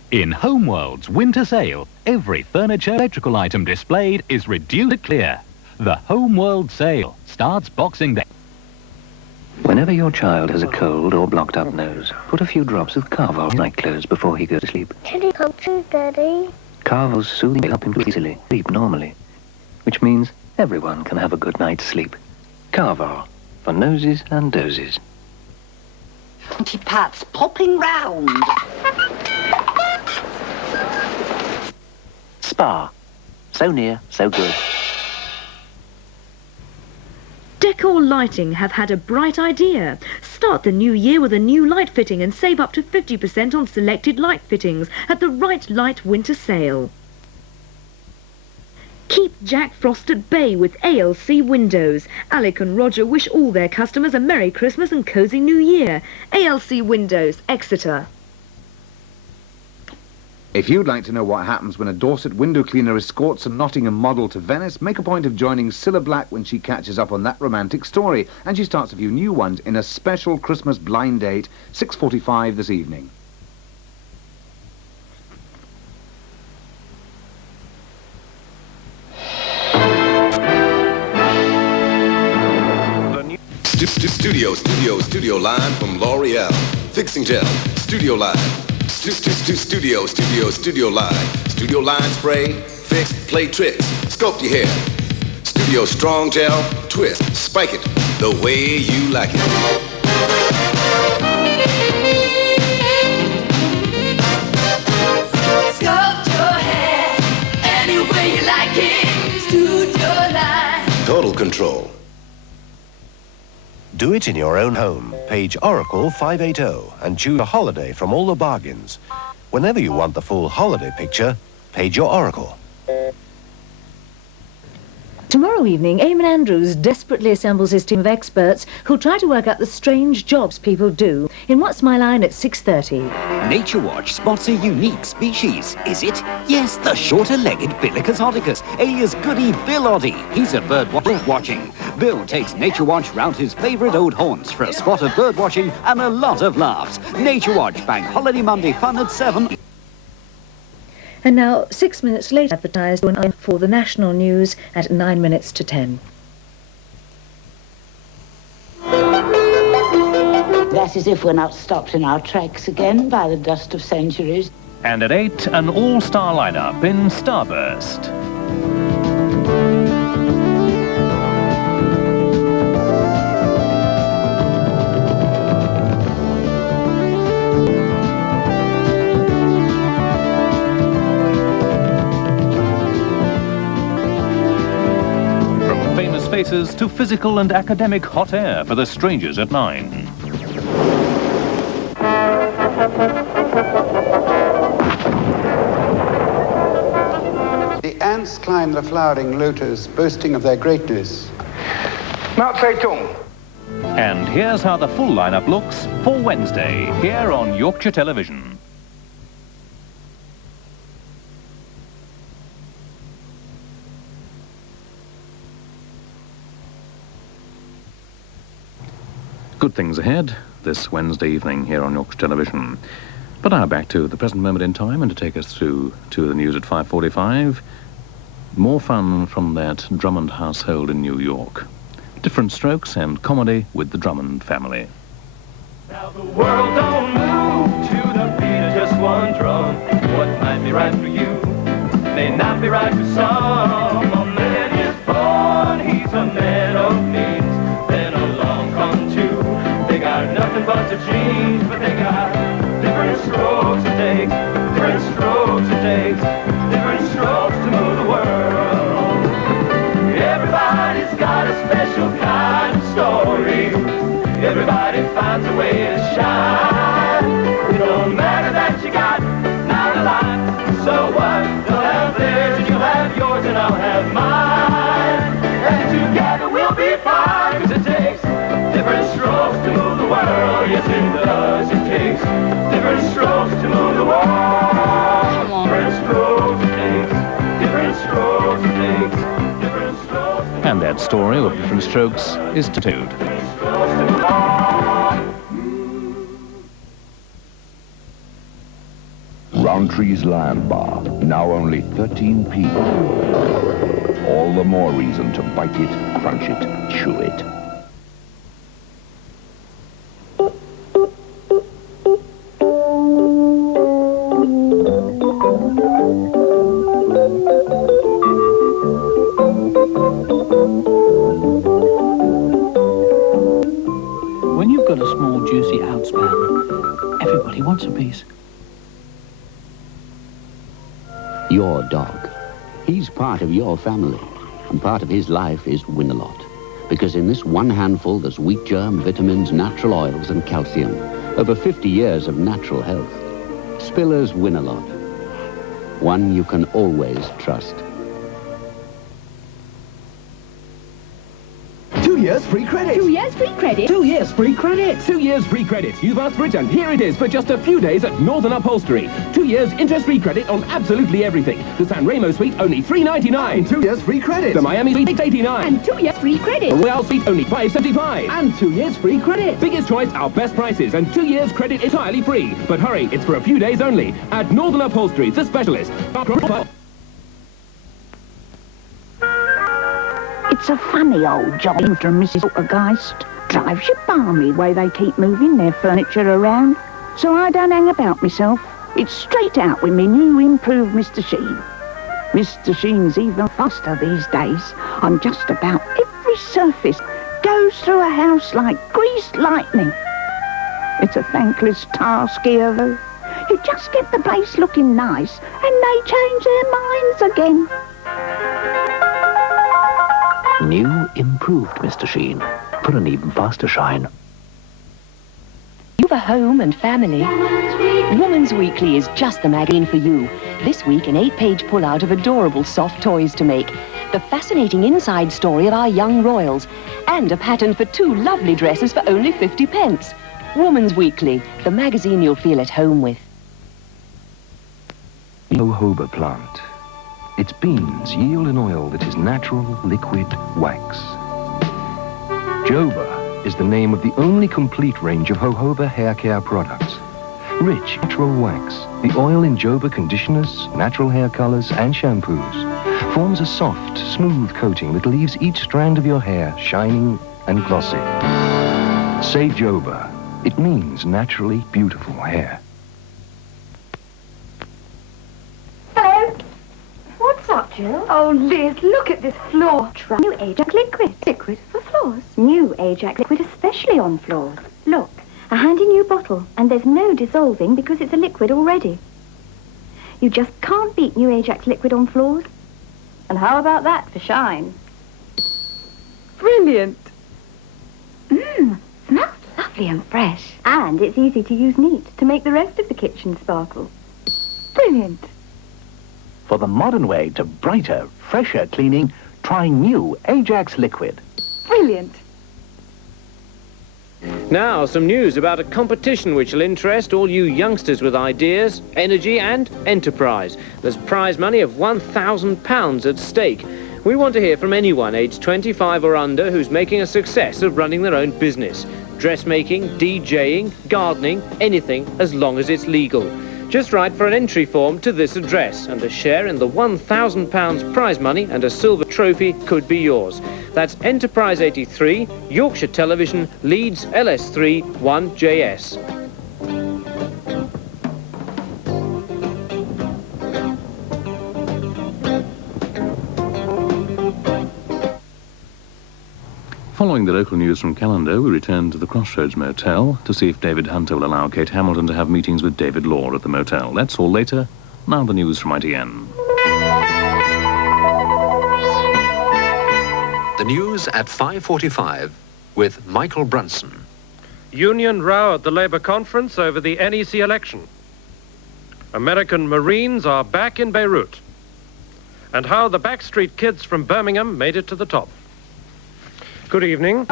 In Homeworld's winter sale, every furniture electrical item displayed is reduced to clear. The Homeworld sale starts Boxing Day. Whenever your child has a cold or blocked up nose, put a few drops of Carvol's night clothes before he goes to sleep. Can he come to Daddy? Carvol's soothing will help him to easily sleep normally, which means everyone can have a good night's sleep. Carvol, for noses and dozes. Auntie Pat's popping round. Spa. So near, so good. Decor Lighting have had a bright idea. Start the new year with a new light fitting and save up to 50% on selected light fittings at the Right Light Winter Sale. Keep Jack Frost at bay with ALC Windows. Alec and Roger wish all their customers a Merry Christmas and Cosy New Year. ALC Windows, Exeter. If you'd like to know what happens when a Dorset window cleaner escorts a Nottingham model to Venice, make a point of joining Cilla Black when she catches up on that romantic story. And she starts a few new ones in a special Christmas blind date, 6:45 this evening. Studio line from L'Oreal. Fixing gel, studio line. Studio line. Studio line spray, fix, play tricks, sculpt your hair. Studio strong gel, twist, spike it the way you like it. Sculpt your hair any way you like it. Studio line. Total control. Do it in your own home. Page Oracle 580 and choose a holiday from all the bargains. Whenever you want the full holiday picture, page your Oracle. Tomorrow evening, Eamon Andrews desperately assembles his team of experts who'll try to work out the strange jobs people do in What's My Line at 6:30. Nature Watch spots a unique species. Is it? Yes, the shorter-legged Bilicus oticus, alias Goody Bill Oddie. He's a bird watching. Bill takes Nature Watch round his favourite old haunts for a spot of bird watching and a lot of laughs. Nature Watch, Bank Holiday Monday fun at 7. And now, 6 minutes later, advertised for the national news at 9 minutes to 10. That's as if we're not stopped in our tracks again by the dust of centuries. And at 8, an all-star lineup in Starburst. Faces to physical and academic hot air for the strangers at 9. The ants climb the flowering lotus, boasting of their greatness. And here's how the full lineup looks for Wednesday, here on Yorkshire Television. Good things ahead this Wednesday evening here on Yorkshire Television. But now back to the present moment in time and to take us through to the news at 5:45. More fun from that Drummond household in New York. Different strokes and comedy with the Drummond family. Now the world don't move to the beat of just one drum. What might be right for you may not be right for some. A man is born, he's a man of means. Then along come two. They got nothing but the genes, but they got different strokes it takes, different strokes it takes, different strokes to move the world. Everybody's got a special kind of story. Everybody finds a way to shine. It don't matter that you got not a lot. So what? They'll have theirs and you'll have yours and I'll have mine. And together we'll be fine. 'Cause it takes different strokes to move the world. Yes, it does. It takes different strokes to move the world. Different strokes it takes. Different strokes it takes. Different strokes. And that story of different strokes is tattooed. Roundtree's Lion Bar, now only 13p. All the more reason to bite it, crunch it, chew it. When you've got a small, juicy outspan, everybody wants a piece. Your dog. He's part of your family, and part of his life is Win-A-Lot. Because in this one handful, there's wheat germ, vitamins, natural oils, and calcium. Over 50 years of natural health. Spiller's Win-A-Lot. One you can always trust. Do years free credit. 2 years free credit? 2 years free credit. 2 years free credit. You've asked for it, and here it is for just a few days at Northern Upholstery. 2 years interest-free credit on absolutely everything. The San Remo suite, only $3.99. And 2 years free credit. The Miami suite, $6.89. And 2 years free credit. The Royale suite, only $5.75. And 2 years free credit. Biggest choice, our best prices, and 2 years credit entirely free. But hurry, it's for a few days only at Northern Upholstery, the specialist. It's a funny old job from Mrs. Poltergeist. Drives you balmy way they keep moving their furniture around. So I don't hang about myself. It's straight out with me new improved Mr. Sheen. Mr. Sheen's even faster these days. On just about every surface. Goes through a house like greased lightning. It's a thankless task here, though. You just get the place looking nice, and they change their minds again. New, improved Mr. Sheen, for an even faster shine. You've a home and family. Woman's Weekly is just the magazine for you. This week, an 8-page pull-out of adorable soft toys to make, the fascinating inside story of our young royals, and a pattern for 2 lovely dresses for only 50 pence. Woman's Weekly, the magazine you'll feel at home with. Jojoba plant. Its beans yield an oil that is natural liquid wax. Joba is the name of the only complete range of jojoba hair care products. Rich natural wax, the oil in jojoba conditioners, natural hair colors and shampoos forms a soft, smooth coating that leaves each strand of your hair shining and glossy. Say jojoba. It means naturally beautiful hair. Hello. What's up, Jill? Oh, Liz, look at this floor. Try new Ajax liquid. Liquid for floors. New Ajax liquid especially on floors. Look, a handy new bottle, and there's no dissolving because it's a liquid already. You just can't beat new Ajax liquid on floors. And how about that for shine? Brilliant. Smells lovely and fresh. And it's easy to use neat to make the rest of the kitchen sparkle. Brilliant. For the modern way to brighter, fresher cleaning, try new Ajax liquid. Brilliant. Now, some news about a competition which will interest all you youngsters with ideas, energy and enterprise. There's prize money of £1,000 at stake. We want to hear from anyone aged 25 or under who's making a success of running their own business. Dressmaking, DJing, gardening, anything as long as it's legal. Just write for an entry form to this address, and a share in the £1,000 prize money and a silver trophy could be yours. That's Enterprise 83, Yorkshire Television, Leeds, LS3 1JS. Following the local news from Calendar, we return to the Crossroads Motel to see if David Hunter will allow Kate Hamilton to have meetings with David Law at the motel. That's all later. Now the news from ITN. The news at 5:45 with Michael Brunson. Union row at the Labour conference over the NEC election. American Marines are back in Beirut. And how the Backstreet Kids from Birmingham made it to the top. Good evening.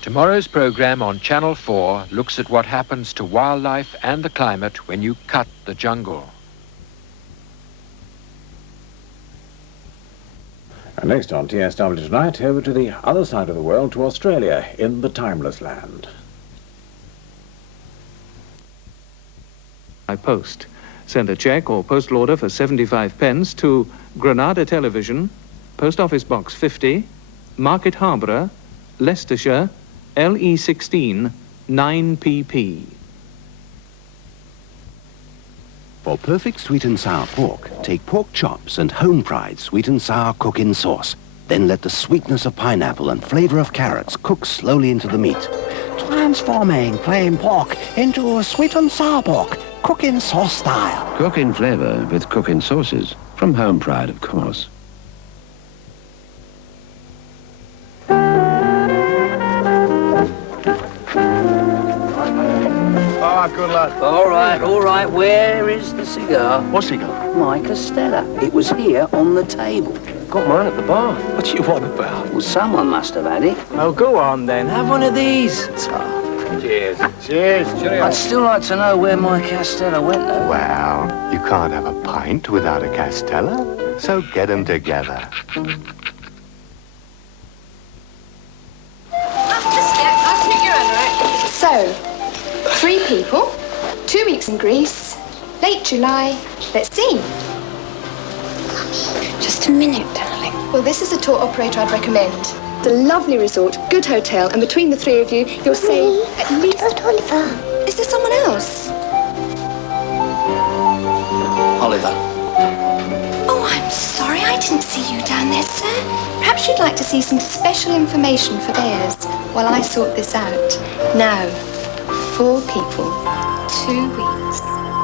Tomorrow's program on Channel 4 looks at what happens to wildlife and the climate when you cut the jungle. And next on TSW Tonight, over to the other side of the world, to Australia, in the Timeless Land. By post. Send a cheque or postal order for 75 pence to Granada Television, Post Office Box 50, Market Harborough, Leicestershire, LE16 9PP. For perfect sweet and sour pork, take pork chops and Home Pride sweet and sour cook-in sauce. Then let the sweetness of pineapple and flavor of carrots cook slowly into the meat. Transforming plain pork into a sweet and sour pork, cook-in sauce style. Cook-in flavor with cook-in sauces. From Home Pride, of course. Ah, good lad. All right. Where is the cigar? What cigar? my Castella. It was here on the table. Got mine at the bar. What you want about? Well, someone must have had it. Oh, go on then. Have one of these. Cheers. Cheers. I'd still like to know where my Castella went, though. Well, you can't have a pint without a Castella, so get them together. I'll take your own, right? So, 3 people, 2 weeks in Greece, late July. Let's see. Just a minute, darling. Well, this is a tour operator I'd recommend. It's a lovely resort, good hotel, and between the 3 of you, you'll save at least... Oliver. Is there someone else? Oliver. Oh, I'm sorry, I didn't see you down there, sir. Perhaps you'd like to see some special information for bears while I sort this out. Now, 4 people, 2 weeks.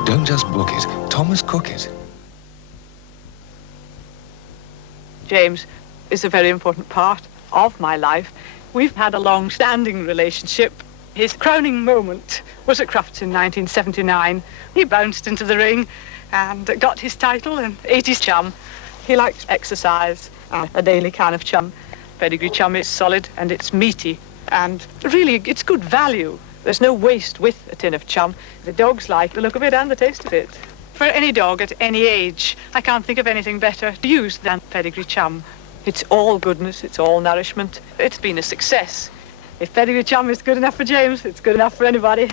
Don't just book it. Thomas, cook it. James is a very important part of my life. We've had a long-standing relationship. His crowning moment was at Crufts in 1979. He bounced into the ring and got his title and ate his chum. He likes exercise and a daily can of chum. Pedigree chum is solid and it's meaty, and really it's good value. There's no waste with a tin of chum. The dogs like the look of it and the taste of it. For any dog at any age, I can't think of anything better to use than pedigree chum. It's all goodness, it's all nourishment. It's been a success. If pedigree chum is good enough for James, it's good enough for anybody.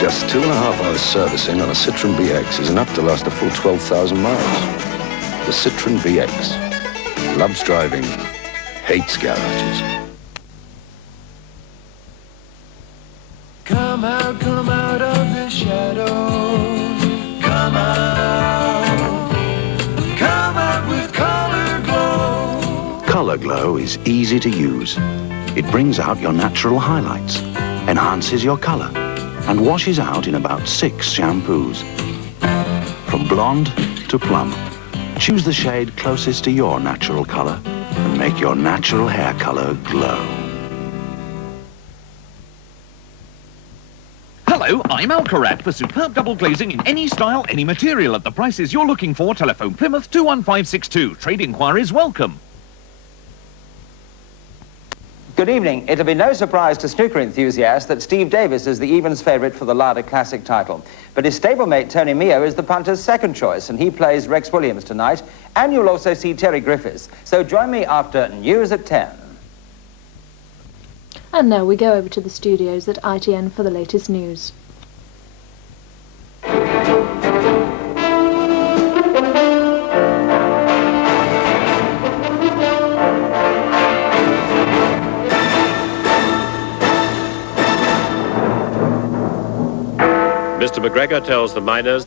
Just 2.5 hours servicing on a Citroen BX is enough to last a full 12,000 miles. The Citroen BX. Loves driving, hates garages. Come out of the shadows. Come out with Color Glow. Color Glow is easy to use. It brings out your natural highlights, enhances your color, and washes out in about 6 shampoos. From blonde to plum. Choose the shade closest to your natural color and make your natural hair color glow. Hello, I'm Alcarat for superb double glazing in any style, any material at the prices you're looking for. Telephone Plymouth 21562. Trade inquiries welcome. Good evening. It'll be no surprise to snooker enthusiasts that Steve Davis is the evens favourite for the Larder Classic title. But his stablemate Tony Mio is the punter's second choice, and he plays Rex Williams tonight. And you'll also see Terry Griffiths. So join me after News at 10. And now we go over to the studios at ITN for the latest news. Mr. McGregor tells the miners...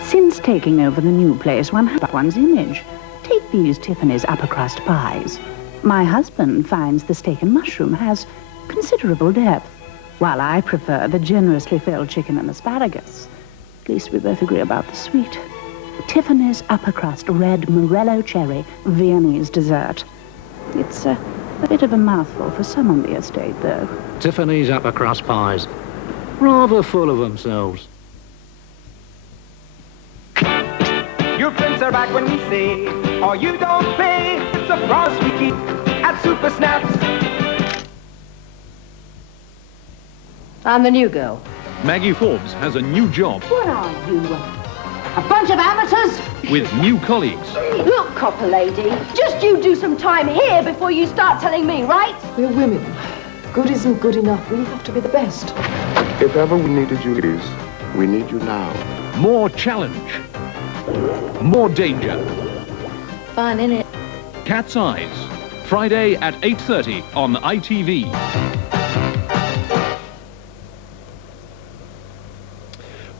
Since taking over the new place, one has one's image. Take these Tiffany's upper crust pies. My husband finds the steak and mushroom has considerable depth, while I prefer the generously filled chicken and asparagus. At least we both agree about the sweet. Tiffany's upper crust red Morello cherry Viennese dessert. It's a bit of a mouthful for some on the estate, though. Tiffany's upper crust pies. Rather full of themselves. Your prints are back when we say, or you don't pay. It's a promise we keep at Super Snaps. I'm the new girl. Maggie Forbes has a new job What are you? A bunch of amateurs? with new colleagues. Look, copper lady, just you do some time here before you start telling me, right? We're women. Good isn't good enough. We have to be the best. If ever we needed you, ladies, we need you now. More challenge. More danger. Fun, innit? Cat's Eyes. Friday at 8:30 on ITV.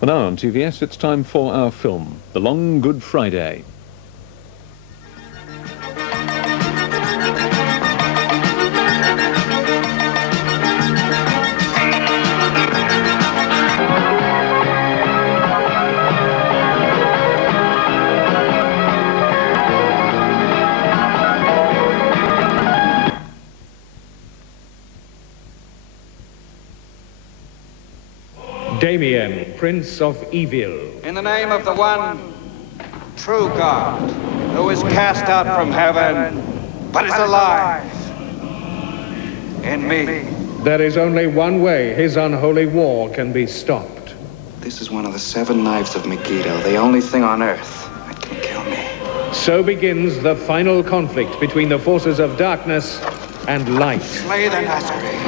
Well, And now on TVS, it's time for our film, The Long Good Friday. Damien, Prince of Evil. In the name of the one true God, who is cast out from heaven, but is alive in me. There is only one way his unholy war can be stopped. This is one of the 7 knives of Megiddo, the only thing on earth that can kill me. So begins the final conflict between the forces of darkness and light. Slay the Nazarene,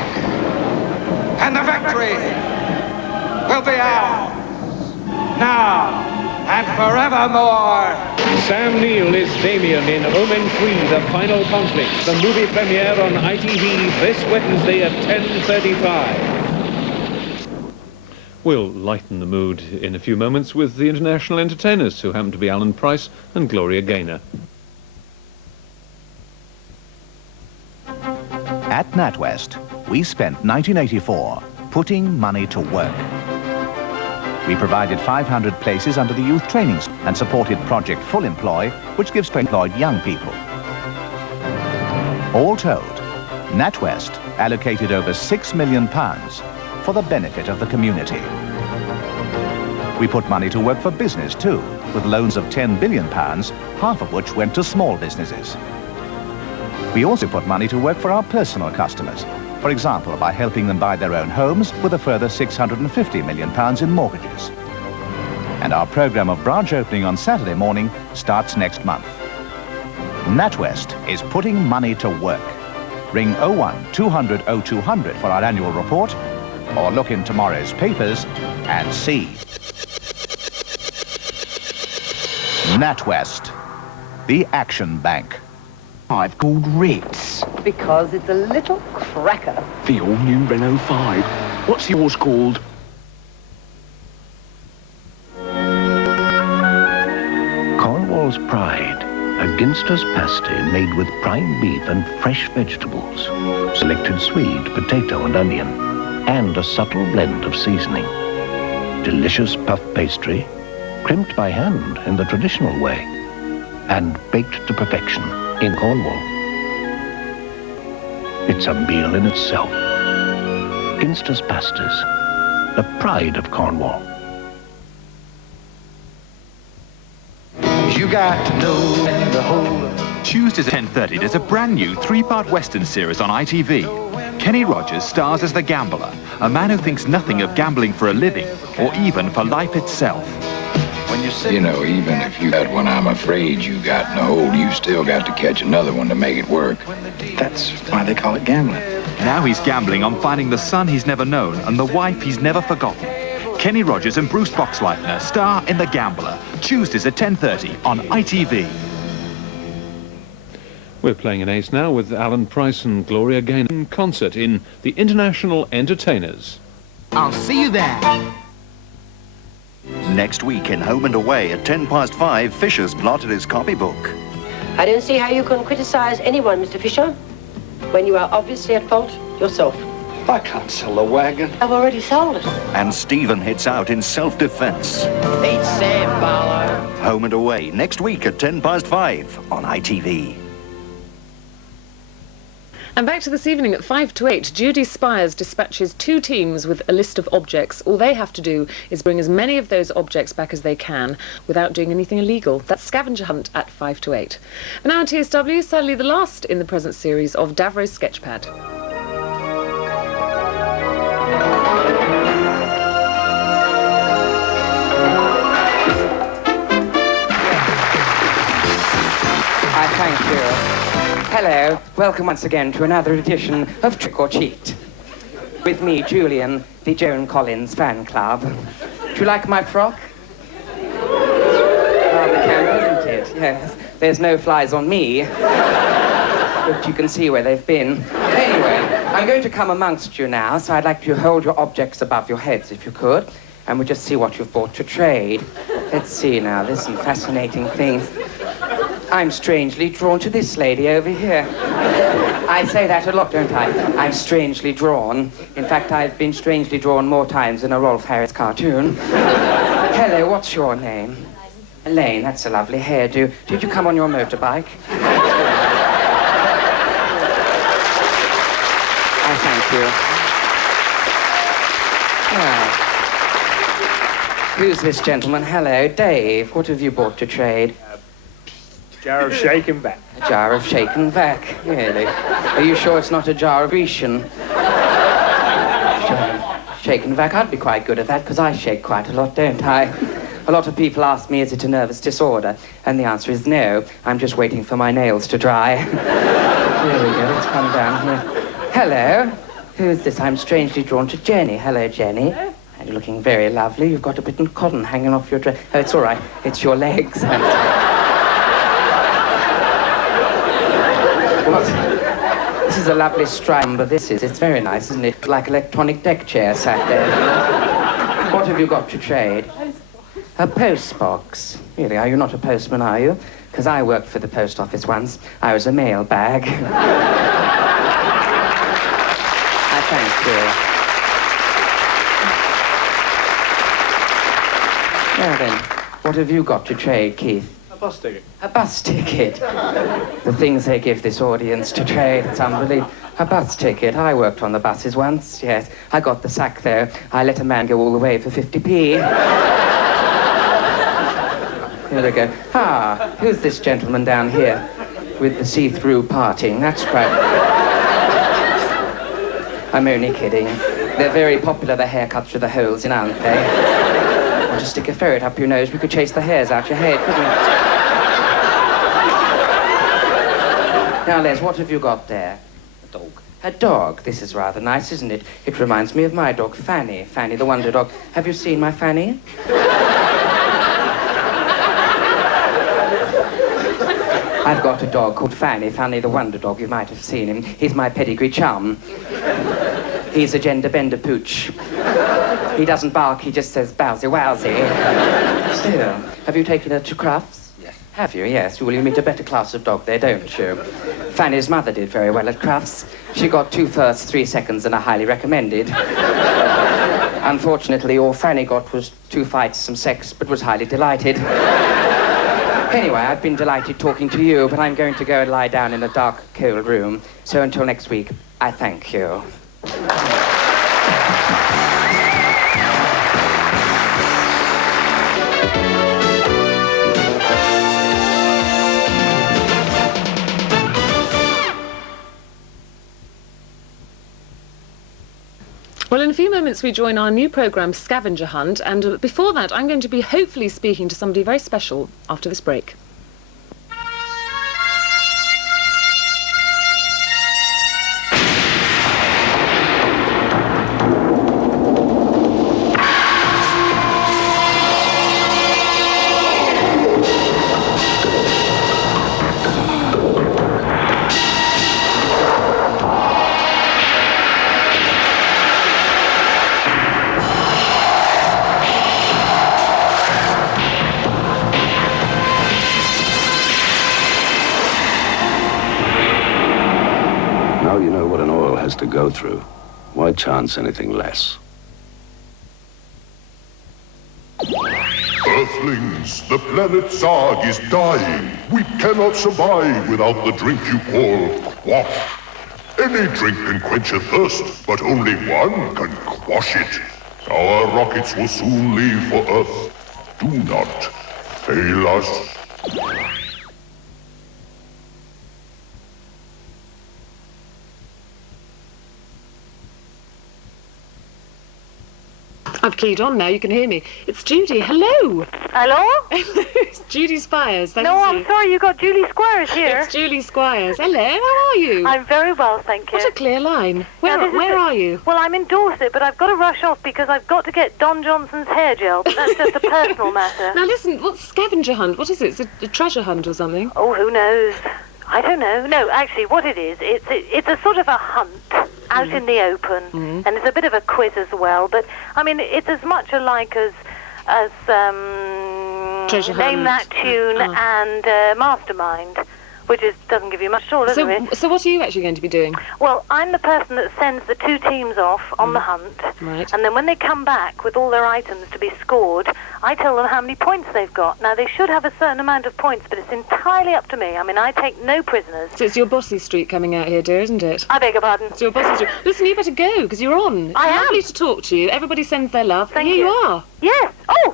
and the victory will be ours, now and forevermore. Sam Neill is Damien in Omen 3, The Final Conflict. The movie premiere on ITV this Wednesday at 10:35. We'll lighten the mood in a few moments with the international entertainers, who happen to be Alan Price and Gloria Gaynor. At NatWest, we spent 1984 putting money to work. We provided 500 places under the youth training and supported Project Full Employ, which gives employed young people. All told, NatWest allocated over £6 million for the benefit of the community. We put money to work for business too, with loans of £10 billion, half of which went to small businesses. We also put money to work for our personal customers, for example, by helping them buy their own homes with a further £650 million in mortgages. And our programme of branch opening on Saturday morning starts next month. NatWest is putting money to work. Ring 01 200 0200 for our annual report, or look in tomorrow's papers and see. NatWest, the Action Bank. I've called Ritz. Because it's a little cracker. The all-new Renault 5. What's yours called? Cornwall's Pride, a Ginster's pasty made with prime beef and fresh vegetables, selected swede, potato and onion, and a subtle blend of seasoning. Delicious puff pastry, crimped by hand in the traditional way, and baked to perfection in Cornwall. It's a meal in itself. Ginster's pasties, the pride of Cornwall. You got to know the whole. Tuesdays at 10:30, there's a brand new 3-part Western series on ITV. Kenny Rogers stars as the gambler, a man who thinks nothing of gambling for a living, or even for life itself. You know, even if you got one I'm afraid you got in the hole, you still got to catch another one to make it work. That's why they call it gambling. Now he's gambling on finding the son he's never known and the wife he's never forgotten. Kenny Rogers and Bruce Boxleitner star in The Gambler, Tuesdays at 10:30 on ITV. We're playing an ace now with Alan Price and Gloria Gaynor in concert in The International Entertainers. I'll see you there. Next week in Home and Away at 5:10, Fisher's blotted his copybook. I don't see how you can criticize anyone, Mr. Fisher, when you are obviously at fault yourself. I can't sell the wagon. I've already sold it. And Stephen hits out in self-defense. Eat Sam, Barlow. Home and Away next week at 5:10 on ITV. And back to this evening at 5 to 8, Judy Spires dispatches 2 teams with a list of objects. All they have to do is bring as many of those objects back as they can without doing anything illegal. That's Scavenger Hunt at 5 to 8. And now on TSW, sadly the last in the present series of Davro's Sketchpad. Thank you. Hello, welcome once again to another edition of Trick or Cheat. With me, Julian, the Joan Collins fan club. Do you like my frock? Rather camp, isn't it? Yes. There's no flies on me. But you can see where they've been. Anyway, I'm going to come amongst you now, so I'd like you to hold your objects above your heads, if you could. and we'll just see what you've brought to trade. Let's see now, there's some fascinating things. I'm strangely drawn to this lady over here. I say that a lot, don't I? I'm strangely drawn. In fact, I've been strangely drawn more times than a Rolf Harris cartoon. Hello, what's your name? Elaine, that's a lovely hairdo. Did you come on your motorbike? I thank you. Well, who's this gentleman? Hello, Dave. What have you brought to trade? Jar of shaken back. A jar of shaken back, really? Are you sure it's not a jar of Grecian? Shaken back, I'd be quite good at that, because I shake quite a lot, don't I? A lot of people ask me, is it a nervous disorder? And the answer is no. I'm just waiting for my nails to dry. Here we go, let's come down here. Hello. Who's this? I'm strangely drawn to Jenny. Hello, Jenny. Hello. And you're looking very lovely. You've got a bit of cotton hanging off your dress. Oh, it's all right. It's your legs. This is a lovely strand, but it's very nice, isn't it? Like electronic deck chair sat there. What have you got to trade? A post box. Really, are you not a postman, are you? Because I worked for the post office once. I was a mail bag. I thank you. Now then, what have you got to trade, Keith? A bus ticket. A bus ticket. The things they give this audience to trade, it's unbelievable. A bus ticket. I worked on the buses once, yes. I got the sack, though. I let a man go all the way for 50p. Here we go. Ah, who's this gentleman down here with the see-through parting? That's quite... I'm only kidding. They're very popular, the haircuts with the holes in, aren't they? Or just stick a ferret up your nose, we could chase the hairs out your head, couldn't we? Now, Les, what have you got there? A dog. A dog. This is rather nice, isn't it? It reminds me of my dog, Fanny. Fanny the Wonder Dog. Have you seen my Fanny? I've got a dog called Fanny, Fanny the Wonder Dog. You might have seen him. He's my pedigree chum. He's a gender bender pooch. He doesn't bark, he just says bowsy wowsy. Still, have you taken her to Crufts? Yes. Have you? Yes. Well, you meet a better class of dog there, don't you? Fanny's mother did very well at Crufts. She got 2 firsts, 3 seconds, and a highly recommended. Unfortunately, all Fanny got was 2 fights, some sex, but was highly delighted. Anyway, I've been delighted talking to you, but I'm going to go and lie down in a dark, cold room. So until next week, I thank you. Well, in a few moments we join our new programme, Scavenger Hunt, and before that I'm going to be hopefully speaking to somebody very special after this break. To go through. Why chance anything less? Earthlings, the planet Zarg is dying. We cannot survive without the drink you call quash. Any drink can quench a thirst, but only one can quash it. Our rockets will soon leave for Earth. Do not fail us. I've keyed on now, you can hear me. It's Judy, hello! Hello? It's Judy Spires, thank no, you. I'm sorry, you got Julie Squires here. It's Julie Squires. Hello, how are you? I'm very well, thank you. What a clear line. Where are you? Well, I'm in Dorset, but I've got to rush off because I've got to get Don Johnson's hair gel, but that's just a personal matter. Now listen, what's scavenger hunt? What is it? It's a treasure hunt or something? Oh, who knows? I don't know. No, actually, what it is, it's a sort of a hunt. out in the open, and it's a bit of a quiz as well. But I mean, it's as much alike as Treasure Name Hunt. That Tune and Mastermind, which doesn't give you much at all, does it? So what are you actually going to be doing? Well, I'm the person that sends the two teams off on the hunt, Right. and then when they come back with all their items to be scored, I tell them how many points they've got. Now, they should have a certain amount of points, but it's entirely up to me. I mean, I take no prisoners. So it's your bossy streak coming out here, dear, isn't it? I beg your pardon? It's your bossy streak. Listen, you better go, because you're on. I am. Lovely to talk to you. Everybody sends their love. Thank Here you. you are. Yes. Oh!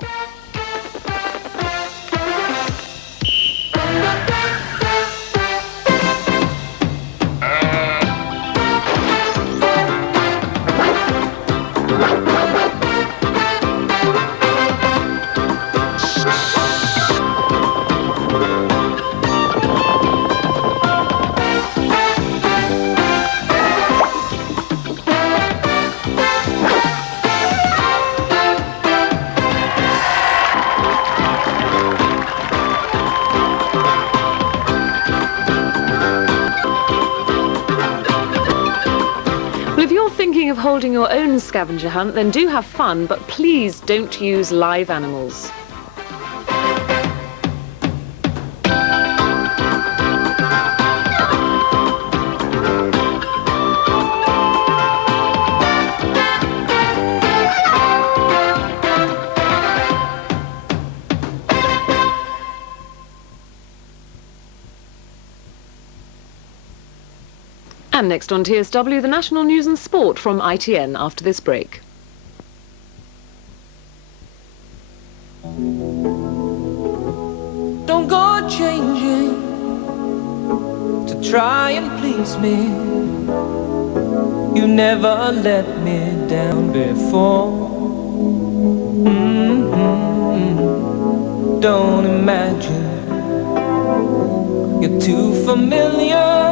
Well, if you're thinking of holding your own scavenger hunt, then do have fun, but please don't use live animals. And next on TSW, the National News and Sport from ITN after this break. Don't go changing to try and please me. You never let me down before. Don't imagine you're too familiar,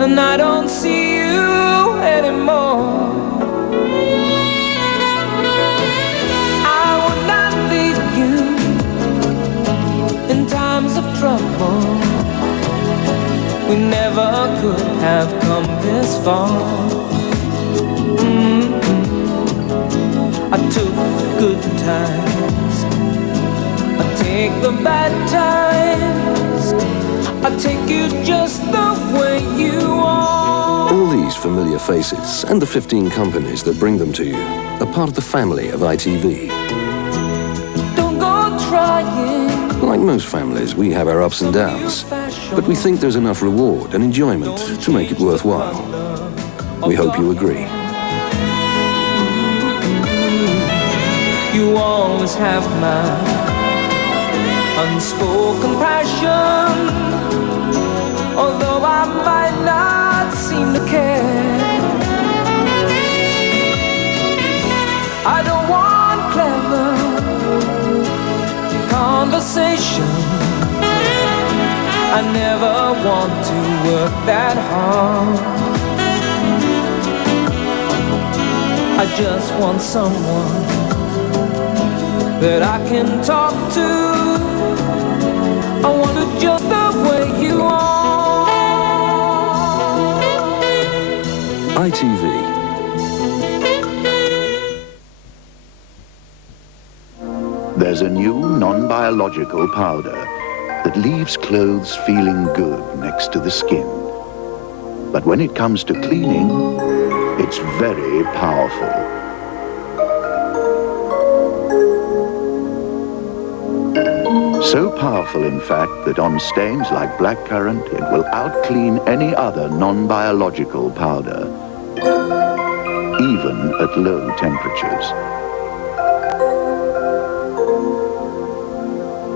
and I don't see you anymore. I would not leave you in times of trouble. We never could have come this far. I took the good times, I take the bad times, I take you just the way you are. All these familiar faces and the 15 companies that bring them to you are part of the family of ITV. Don't go trying. Like most families, we have our ups and downs, but we think there's enough reward and enjoyment to make it worthwhile. We hope you agree. You always have my unspoken passion, although I might not seem to care. I don't want clever conversation. I never want to work that hard. I just want someone that I can talk to. I want it just the way you are. ITV. There's a new non-biological powder that leaves clothes feeling good next to the skin. But when it comes to cleaning, it's very powerful. So powerful, in fact, that on stains like blackcurrant, it will out-clean any other non-biological powder, even at low temperatures.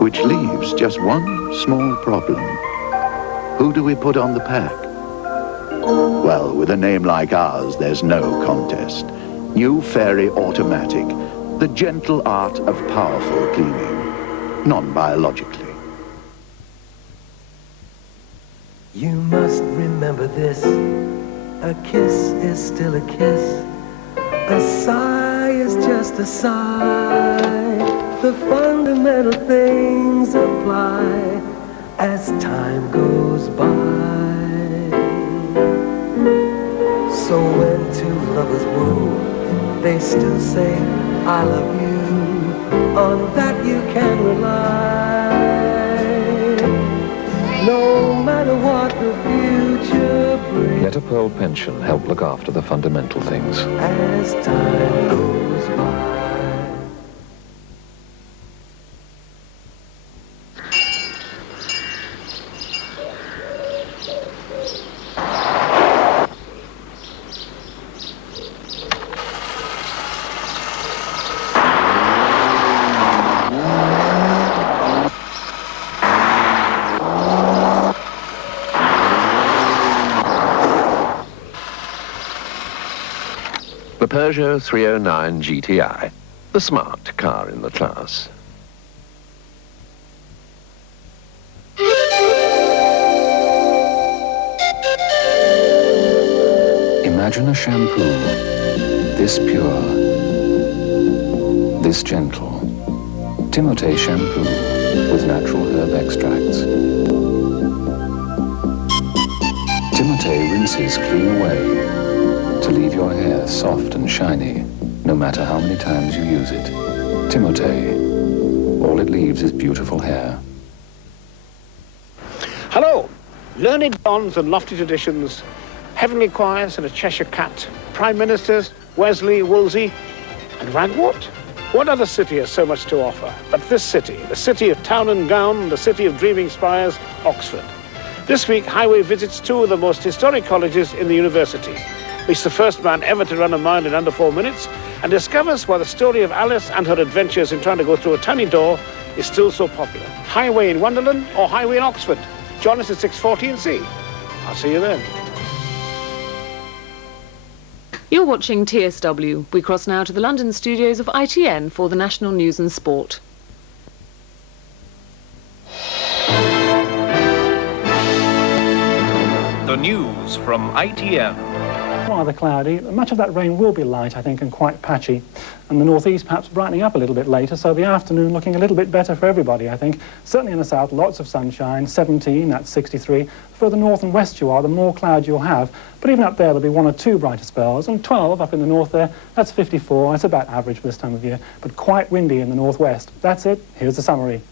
Which leaves just one small problem. Who do we put on the pack? Well, with a name like ours, there's no contest. New Fairy Automatic, the gentle art of powerful cleaning, non-biologically. You must remember this. A kiss is still a kiss. A sigh is just a sigh. The fundamental things apply as time goes by. So when two lovers woo, they still say, I love you. On that you can rely. No matter what the future brings. Let a Pearl pension help look after the fundamental things. As time goes by. The Peugeot 309 GTI, the smart car in the class. Imagine a shampoo this pure, this gentle. Timote shampoo with natural herb extracts. Timote rinses clean away to leave your hair soft and shiny, no matter how many times you use it. Timote, all it leaves is beautiful hair. Hello, learned dons and lofty traditions, heavenly choirs and a Cheshire cat, prime ministers, Wesley, Wolsey, and Ragwort. What other city has so much to offer but this city, the city of town and gown, the city of dreaming spires, Oxford. This week, Highway visits two of the most historic colleges in the university, meets the first man ever to run a mile in under 4 minutes, and discovers why the story of Alice and her adventures in trying to go through a tiny door is still so popular. Highway in Wonderland or Highway in Oxford? Join us at 6:40 and see. I'll see you then. You're watching TSW. We cross now to the London studios of ITN for the National News and Sport. The news from ITN. Rather cloudy. Much of that rain will be light, I think, and quite patchy. And the northeast perhaps brightening up a little bit later, so the afternoon looking a little bit better for everybody, I think. Certainly in the south, lots of sunshine, 17, that's 63. The further north and west you are, the more cloud you'll have. But even up there, there'll be 1 or 2 brighter spells, and 12 up in the north there, that's 54. That's about average for this time of year, but quite windy in the northwest. That's it. Here's the summary.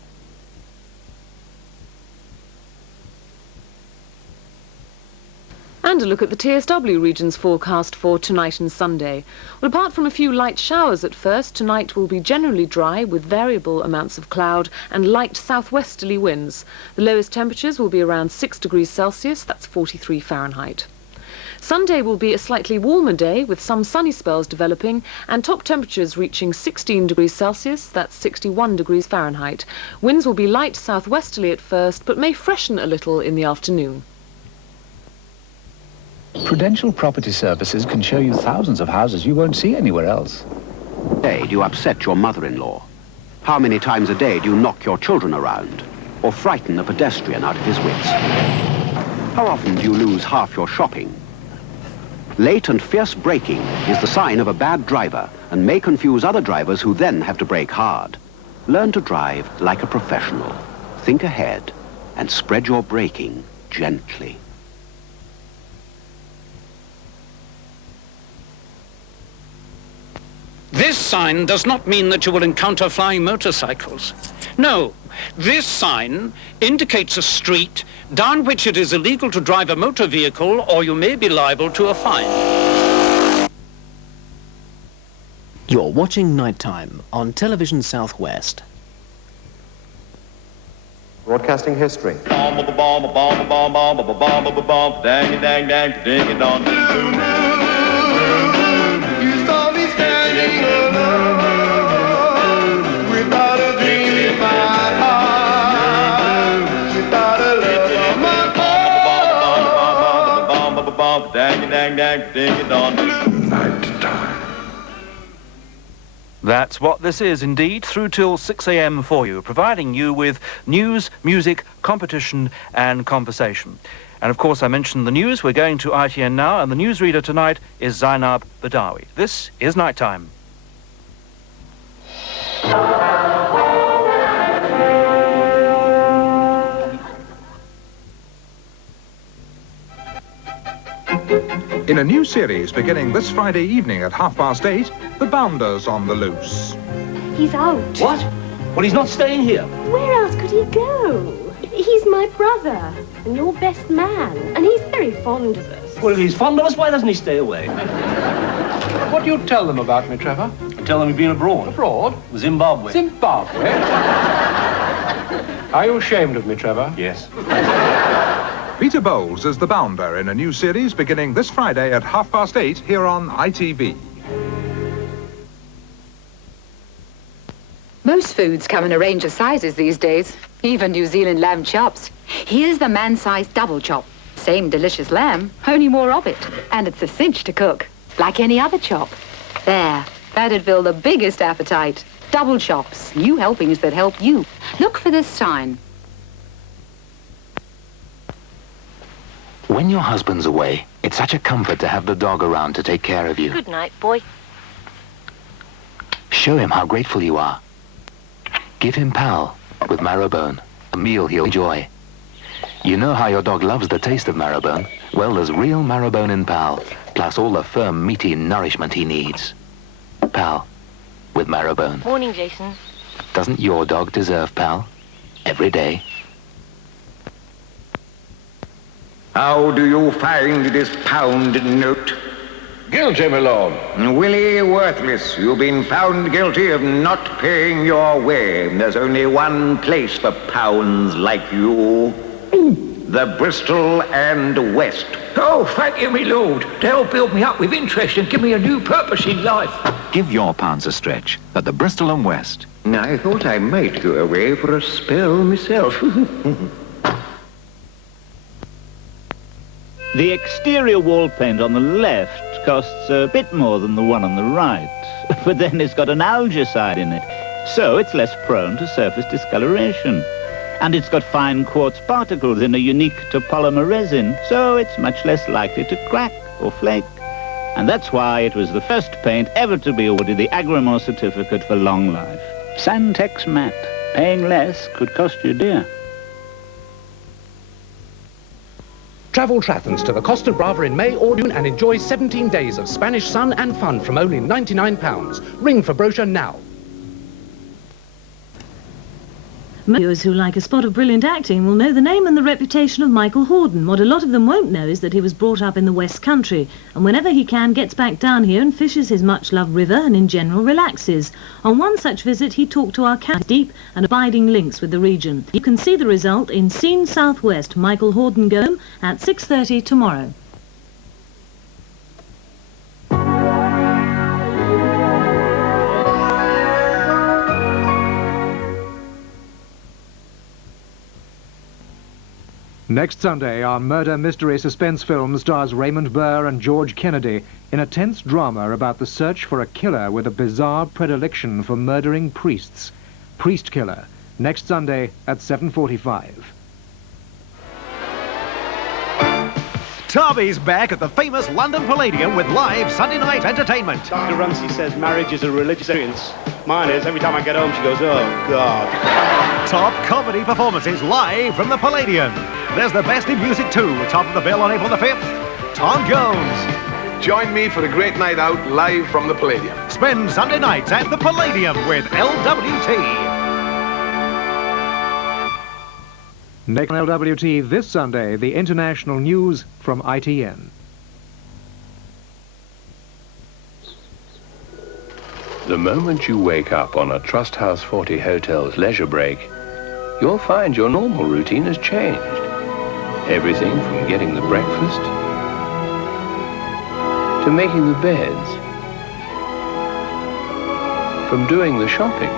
And a look at the TSW region's forecast for tonight and Sunday. Well, apart from a few light showers at first, tonight will be generally dry with variable amounts of cloud and light southwesterly winds. The lowest temperatures will be around 6 degrees Celsius, that's 43 Fahrenheit. Sunday will be a slightly warmer day with some sunny spells developing and top temperatures reaching 16 degrees Celsius, that's 61 degrees Fahrenheit. Winds will be light southwesterly at first but may freshen a little in the afternoon. Prudential Property Services can show you thousands of houses you won't see anywhere else. Day, do you upset your mother-in-law? How many times a day do you knock your children around? Or frighten a pedestrian out of his wits? How often do you lose half your shopping? Late and fierce braking is the sign of a bad driver and may confuse other drivers who then have to brake hard. Learn to drive like a professional. Think ahead and spread your braking gently. This sign does not mean that you will encounter flying motorcycles. No, this sign indicates a street down which it is illegal to drive a motor vehicle or you may be liable to a fine. You're watching Nighttime on Television Southwest. Broadcasting history. That's what this is indeed, through till 6 a.m. for you, providing you with news, music, competition and conversation. And of course I mentioned the news. We're going to ITN now, and the newsreader tonight is Zainab Badawi. This is Nighttime. In a new series beginning this Friday evening at 8:30, the Bounder's on the loose. He's out. What? Well, he's not staying here. Where else could he go? He's my brother and your best man, and he's very fond of us. Well, if he's fond of us, why doesn't he stay away? What do you tell them about me, Trevor? I tell them you've been abroad. Abroad? Zimbabwe. Zimbabwe? Are you ashamed of me, Trevor? Yes. Peter Bowles is the Bounder in a new series beginning this Friday at 8:30 here on ITV. Most foods come in a range of sizes these days, even New Zealand lamb chops. Here's the man-sized double chop. Same delicious lamb, only more of it. And it's a cinch to cook, like any other chop. There, that'd fill the biggest appetite. Double chops, new helpings that help you. Look for this sign. When your husband's away, it's such a comfort to have the dog around to take care of you. Good night, boy. Show him how grateful you are. Give him Pal with marrowbone, a meal he'll enjoy. You know how your dog loves the taste of marrowbone? Well, there's real marrowbone in Pal, plus all the firm, meaty nourishment he needs. Pal with marrowbone. Morning, Jason. Doesn't your dog deserve Pal? Every day. How do you find this pound note? Guilty, my lord. Willie Worthless, you've been found guilty of not paying your way. There's only one place for pounds like you. The Bristol and West. Oh, thank you, my lord, to help build me up with interest and give me a new purpose in life. Give your pounds a stretch at the Bristol and West. I thought I might go away for a spell myself. The exterior wall paint on the left costs a bit more than the one on the right, but then it's got an algicide in it, so it's less prone to surface discoloration. And it's got fine quartz particles in a unique topolymer resin, so it's much less likely to crack or flake. And that's why it was the first paint ever to be awarded the Agrimore Certificate for Long Life. Santex Matte. Paying less could cost you dear. Travel to Athens to the Costa Brava in May or June and enjoy 17 days of Spanish sun and fun from only £99. Ring for brochure now. Viewers who like a spot of brilliant acting will know the name and the reputation of Michael Hordern. What a lot of them won't know is that he was brought up in the West Country, and whenever he can gets back down here and fishes his much-loved river and in general relaxes. On one such visit he talked to our deep and abiding links with the region. You can see the result in Scene Southwest. Michael Hordern Gome at 6:30 tomorrow. Next Sunday, our murder mystery suspense film stars Raymond Burr and George Kennedy in a tense drama about the search for a killer with a bizarre predilection for murdering priests. Priest Killer, next Sunday at 7:45. Tarby's back at the famous London Palladium with live Sunday night entertainment. Dr. Rumsey says marriage is a religious experience. Mine is. Every time I get home, she goes, oh, God. Top comedy performances live from the Palladium. There's the best in music too. Top of the bill on April the 5th, Tom Jones. Join me for a great night out live from the Palladium. Spend Sunday nights at the Palladium with LWT. Next on LWT this Sunday, the international news from ITN. The moment you wake up on a Trust House 40 Hotel's leisure break, you'll find your normal routine has changed. Everything from getting the breakfast to making the beds, from doing the shopping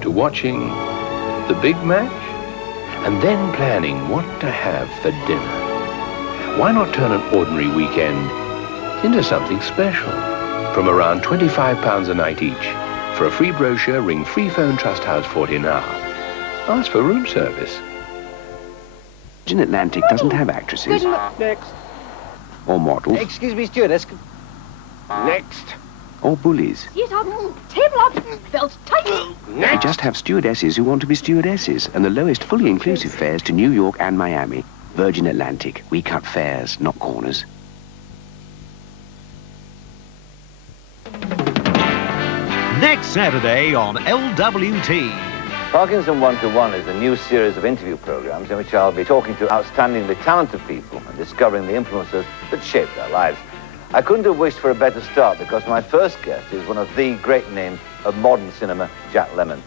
to watching the big match, and then planning what to have for dinner. Why not turn an ordinary weekend into something special? From around £25 a night each. For a free brochure, ring Free Phone Trust House 40 now. Ask for room service. Virgin Atlantic doesn't have actresses Next. or models Excuse me, stewardess. Next. or bullies. Sit up, table up, belt tight. They just have stewardesses who want to be stewardesses, and the lowest fully inclusive fares to New York and Miami. Virgin Atlantic. We cut fares, not corners. Next Saturday on LWT. Parkinson 1-to-1 is a new series of interview programs in which I'll be talking to outstandingly talented people and discovering the influences that shape their lives. I couldn't have wished for a better start because my first guest is one of the great names of modern cinema, Jack Lemmon.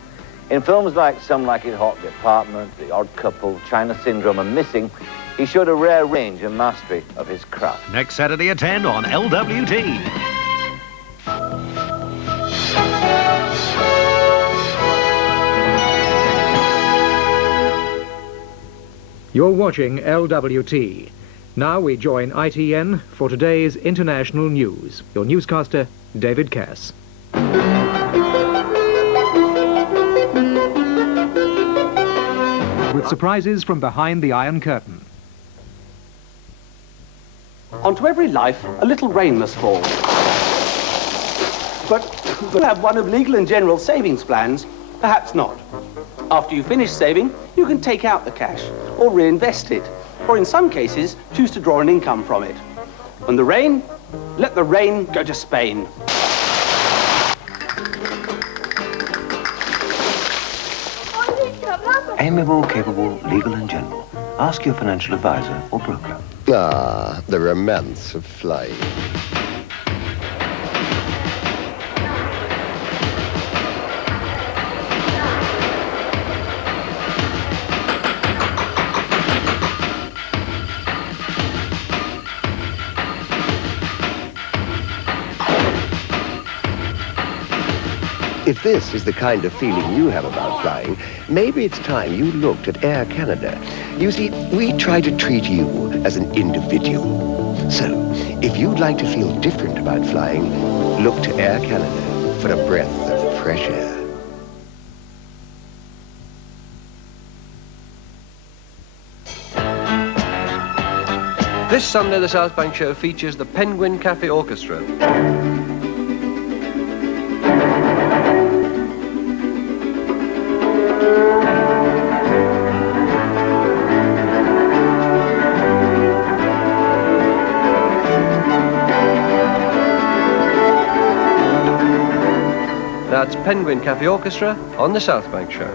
In films like Some Like It Hot, The Apartment, The Odd Couple, China Syndrome and Missing, he showed a rare range and mastery of his craft. Next Saturday at 10 on LWT. You're watching LWT. Now we join ITN for today's international news. Your newscaster, David Cass. With surprises from behind the Iron Curtain. Onto every life, a little rain must fall. But we'll have one of Legal and General savings plans, perhaps not. After you finish saving, you can take out the cash or reinvest it, or in some cases, choose to draw an income from it. And the rain? Let the rain go to Spain. Amiable, capable, legal and general. Ask your financial advisor or broker. Ah, the romance of flying. If this is the kind of feeling you have about flying, maybe it's time you looked at Air Canada. You see, we try to treat you as an individual. So, if you'd like to feel different about flying, look to Air Canada for a breath of fresh air. This Sunday, the South Bank Show features the Penguin Cafe Orchestra. That's Penguin Cafe Orchestra on the South Bank Show.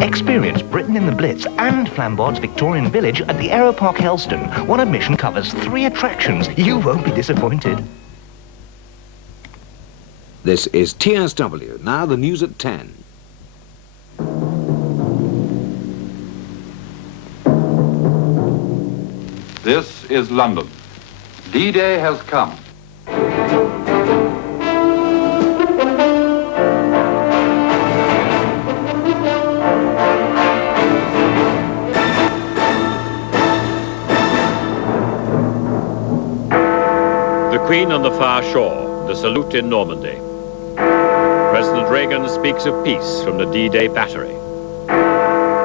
Experience Britain in the Blitz and Flambard's Victorian Village at the Aero Park Helston. One admission covers 3 attractions. You won't be disappointed. This is TSW. Now the news at 10. This is London. D-Day has come. The Queen on the far shore, the salute in Normandy. President Reagan speaks of peace from the D-Day battery.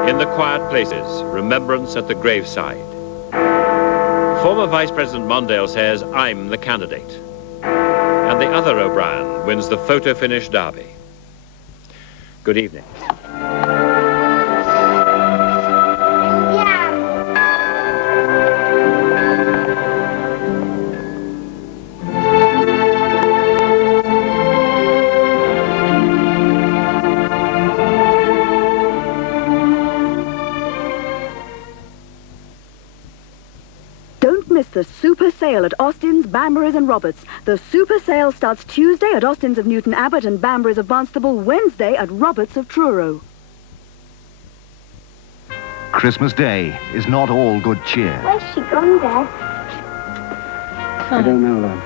In the quiet places, remembrance at the graveside. Former Vice President Mondale says, I'm the candidate. And the other O'Brien wins the photo finish derby. Good evening. sale at Austin's, Banbury's and Roberts. The super sale starts Tuesday at Austin's of Newton Abbot and Banbury's of Barnstable, Wednesday at Roberts of Truro. Christmas Day is not all good cheer. Where's she gone, Dad? I don't know, love.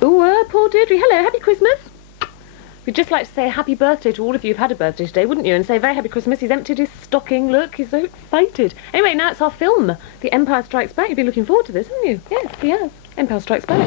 Oh, poor Deirdre. Hello, happy Christmas. We'd just like to say a happy birthday to all of you who've had a birthday today, wouldn't you? And say very happy Christmas. He's emptied his stocking. Look, he's so excited. Anyway, now it's our film, The Empire Strikes Back. You've been looking forward to this, haven't you? Yes, he has. Empire Strikes Back.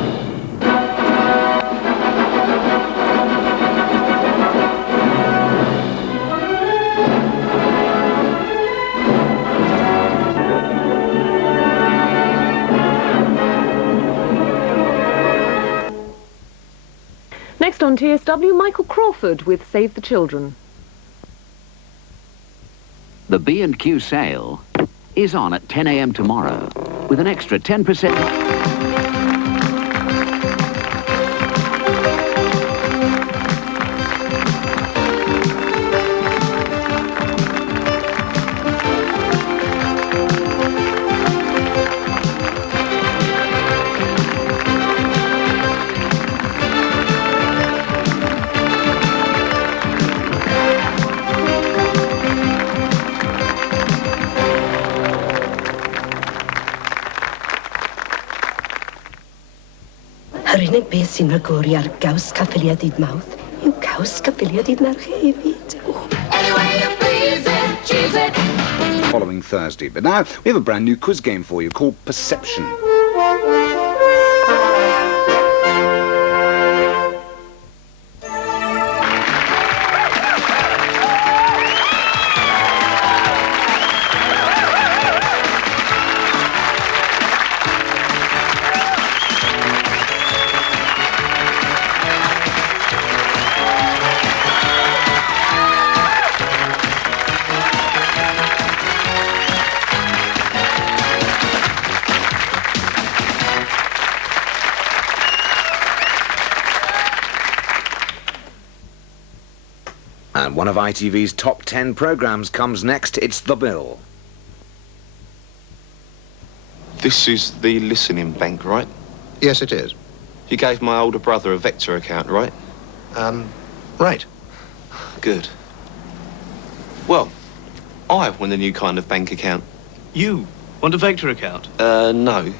Next on TSW, Michael Crawford with Save the Children. The B&Q sale is on at 10 a.m. tomorrow with an extra 10%. Yr unig beth sy'n rhagori ar gaws caffiliadid mawrth yw caws caffiliadid merch hefyd. Following Thursday. But now we have a brand new quiz game for you called Perception. And one of ITV's top 10 programmes comes next. It's The Bill. This is the listening bank, right? Yes, it is. You gave my older brother a Vector account, right? Right. Good. Well, I want a new kind of bank account. You want a Vector account? No.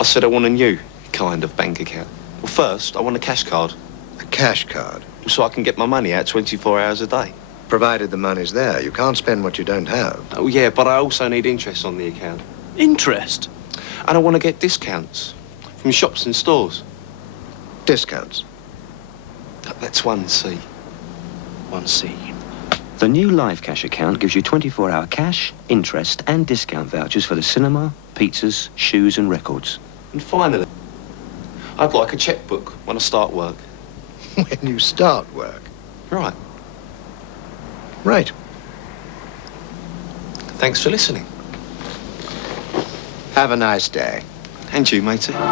I said I want a new kind of bank account. Well, first, I want a cash card. A cash card? So I can get my money out 24 hours a day. Provided the money's there. You can't spend what you don't have. Oh, yeah, but I also need interest on the account. Interest? And I want to get discounts from shops and stores. Discounts? That's 1C. 1C. The new Live Cash account gives you 24-hour cash, interest and discount vouchers for the cinema, pizzas, shoes and records. And finally, I'd like a checkbook when I start work. When you start work? Right. Right. Thanks for listening. Have a nice day. And you, matey. Live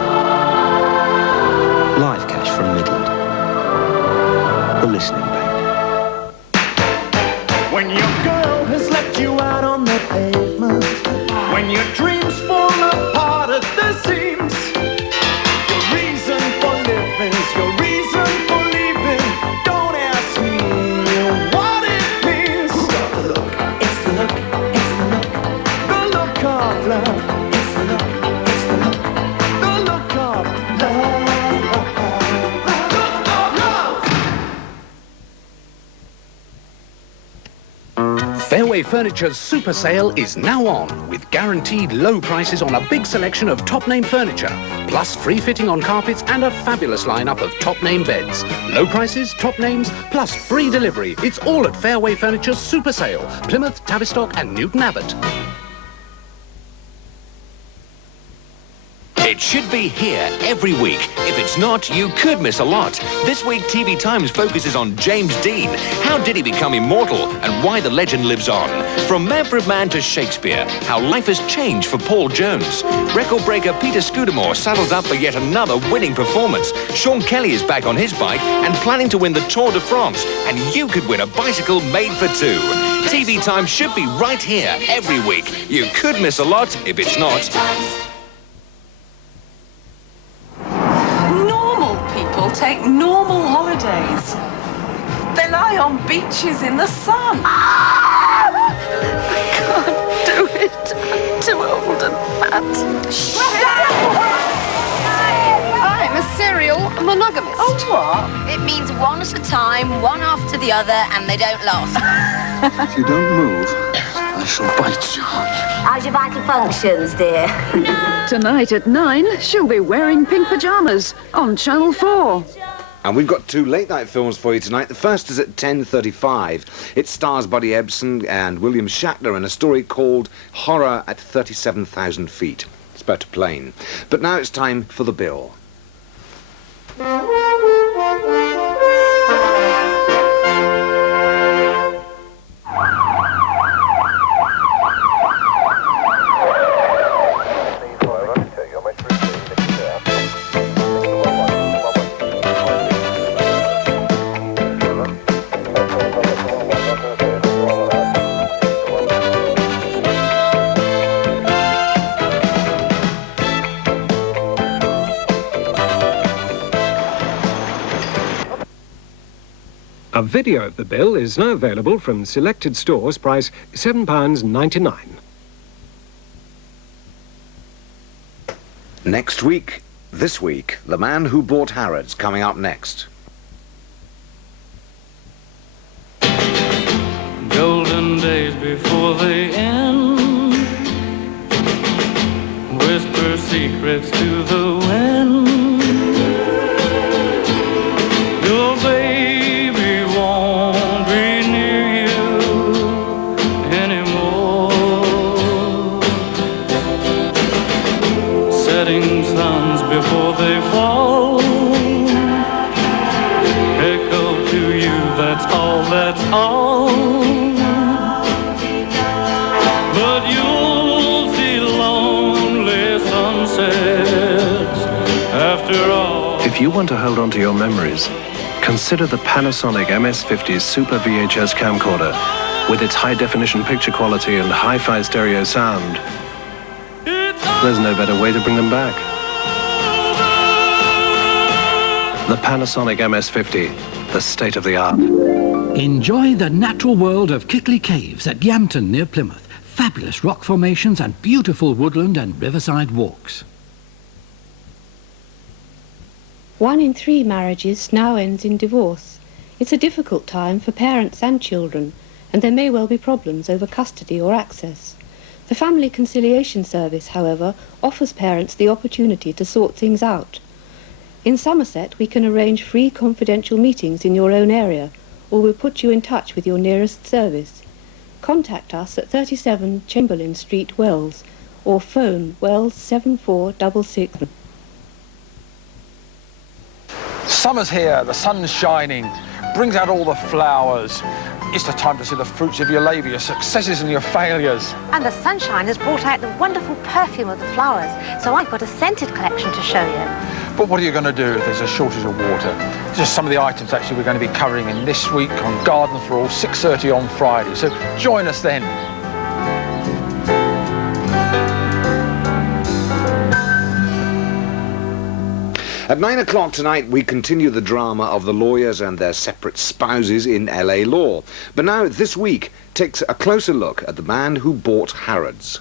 Cash from Midland. The listening bank. When your girl has left you out on the pavement, when your dreams fall apart at the seams, your reason for living is your reason for leaving. Don't ask me what it means. The look, it's the look, it's the look, the look of love. It's the look, it's the look, the look of love. Fairway Furniture's super sale is now on, with guaranteed low prices on a big selection of top-name furniture, plus free fitting on carpets and a fabulous lineup of top-name beds. Low prices, top names, plus free delivery. It's all at Fairway Furniture's super sale, Plymouth, Tavistock and Newton Abbot. It's should be here every week. If it's not, you could miss a lot. This week, TV Times focuses on James Dean. How did he become immortal and why the legend lives on? From Manfred Mann to Shakespeare, how life has changed for Paul Jones. Record breaker Peter Scudamore saddles up for yet another winning performance. Sean Kelly is back on his bike and planning to win the Tour de France. And you could win a bicycle made for two. TV Time should be right here every week. You could miss a lot if it's not. Normal people take normal holidays. They lie on beaches in the sun. I can't do it. I'm too old and fat. I'm a serial monogamist. Oh, what? It means one at a time, one after the other, and they don't last. If you don't move, I shall bite you. How's your vital functions, dear? Tonight at 9, she'll be wearing pink pyjamas on Channel 4. And we've got two late-night films for you tonight. The first is at 10:35. It stars Buddy Ebsen and William Shatner in a story called Horror at 37,000 Feet. It's about a plane. But now it's time for the bill. A video of the bill is now available from selected stores, price £7.99. Next week, this week, The Man Who Bought Harrods coming up next. Golden days before they end, whisper secrets to the wind. Your baby won't be near you anymore. Setting suns before they fall echo to you, that's all, that's all. But you'll see lonely sunsets after all. If you want to hold on to your memories, consider the Panasonic MS-50 Super VHS camcorder. With its high-definition picture quality and hi-fi stereo sound, there's no better way to bring them back. The Panasonic MS-50, the state of the art. Enjoy the natural world of Kickley Caves at Yampton near Plymouth. Fabulous rock formations and beautiful woodland and riverside walks. 1 in 3 marriages now ends in divorce. It's a difficult time for parents and children, and there may well be problems over custody or access. The Family Conciliation Service, however, offers parents the opportunity to sort things out. In Somerset, we can arrange free confidential meetings in your own area, or we'll put you in touch with your nearest service. Contact us at 37 Chamberlain Street, Wells, or phone Wells 7466. Summer's here, the sun's shining, brings out all the flowers. It's the time to see the fruits of your labour, your successes and your failures. And the sunshine has brought out the wonderful perfume of the flowers, so I've got a scented collection to show you. But what are you going to do if there's a shortage of water? Just some of the items actually we're going to be covering in this week on Garden for All, 6:30 on Friday. So join us then. At 9 o'clock tonight, we continue the drama of the lawyers and their separate spouses in LA law. But now, this week, takes a closer look at the man who bought Harrods.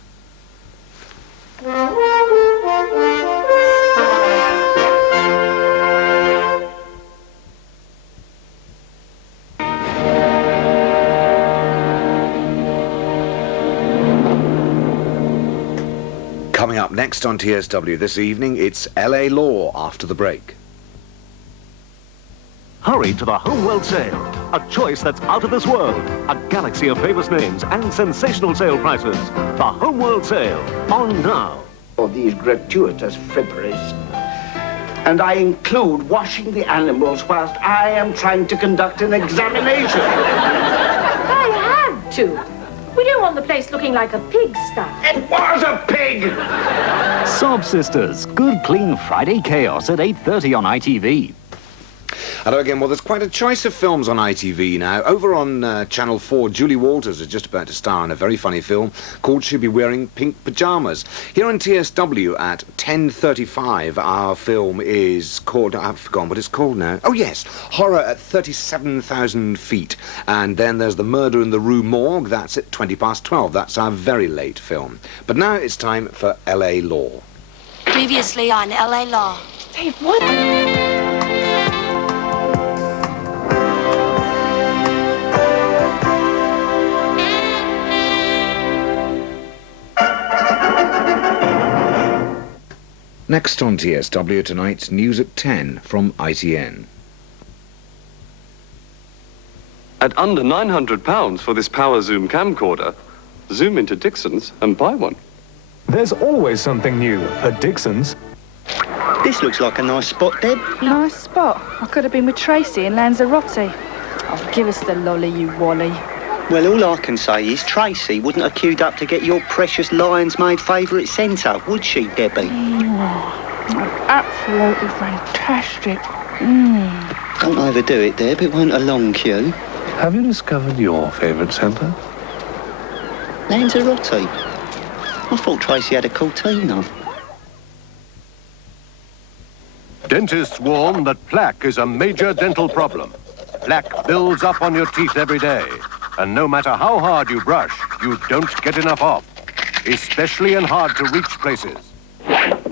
Coming up next on TSW this evening, it's LA Law after the break. Hurry to the Homeworld sale. A choice that's out of this world. A galaxy of famous names and sensational sale prices. The Homeworld sale, on now. of these gratuitous fripperies. And I include washing the animals whilst I am trying to conduct an examination. I had to. We don't want the place looking like a pigsty. It was a pig! Sob Sisters, good clean Friday chaos at 8:30 on ITV. Hello again. Well, there's quite a choice of films on ITV now. Over on Channel 4, Julie Walters is just about to star in a very funny film called She'll Be Wearing Pink Pyjamas. Here on TSW at 10:35, our film is called, I've forgotten what it's called now. Oh, yes, Horror at 37,000 feet. And then there's The Murder in the Rue Morgue. That's at 12:20. That's our very late film. But now it's time for LA Law. Previously on LA Law. Dave, what? Next on TSW tonight, news at 10 from ITN. At under £900 for this power zoom camcorder, zoom into Dixon's and buy one. There's always something new at Dixon's. This looks like a nice spot, Deb. Nice spot. I could have been with Tracy in Lanzarote. Oh, give us the lolly, you wally. Well, all I can say is Tracy wouldn't have queued up to get your precious Lion's Maid favourite centre, would she, Debbie? Absolutely fantastic. Don't overdo it, Deb. It won't a long queue. Have you discovered your favourite centre? Lanzarote. I thought Tracy had a Cortina. Dentists warn that plaque is a major dental problem. Plaque builds up on your teeth every day. And no matter how hard you brush, you don't get enough off, especially in hard-to-reach places.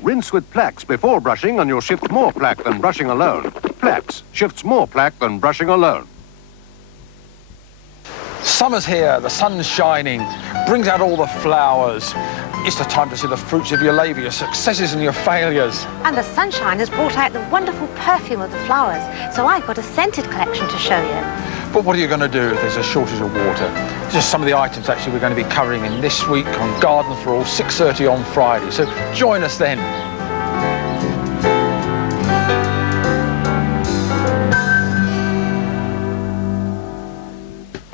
Rinse with Plaques before brushing and you'll shift more plaque than brushing alone. Plaques shifts more plaque than brushing alone. Summer's here, the sun's shining, brings out all the flowers. It's the time to see the fruits of your labour, your successes and your failures. And the sunshine has brought out the wonderful perfume of the flowers, so I've got a scented collection to show you. But what are you going to do if there's a shortage of water? Just some of the items actually we're going to be covering in this week on Garden for All, 6:30 on Friday. So join us then.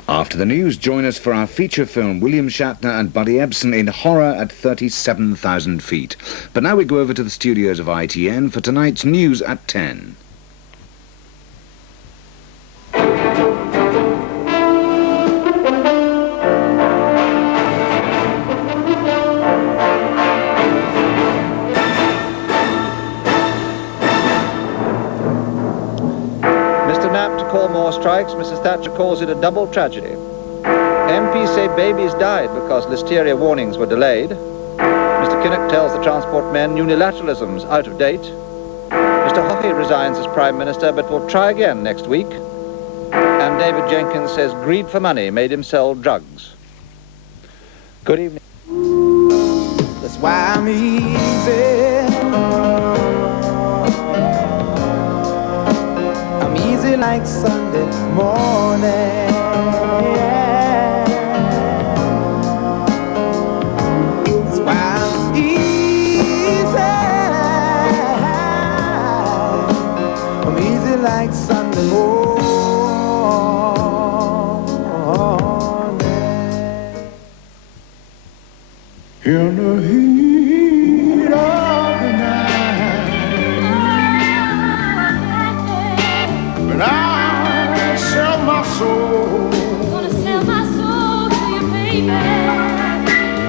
After the news, join us for our feature film, William Shatner and Buddy Ebsen in Horror at 37,000 feet. But now we go over to the studios of ITN for tonight's news at 10. Strikes, Mrs. Thatcher calls it a double tragedy. MPs say babies died because listeria warnings were delayed. Mr. Kinnock tells the transport men unilateralism's out of date. Mr. Hockey resigns as Prime Minister but will try again next week. And David Jenkins says greed for money made him sell drugs. Good evening. That's why I'm easy. Like Sunday morning. That's why I'm easy. I'm easy like Sunday morning. In the heat of the night. But I sell my soul. Gonna sell my soul to you, baby.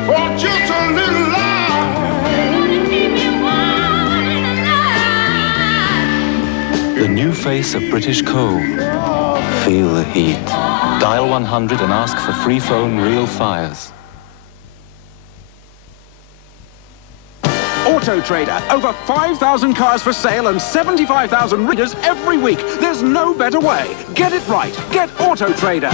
For just a little life. Gonna keep me warm in the night. The new face of British coal. Feel the heat. Dial 100 and ask for free phone real fires. Auto Trader. Over 5,000 cars for sale and 75,000 readers every week. There's no better way. Get it right. Get Auto Trader.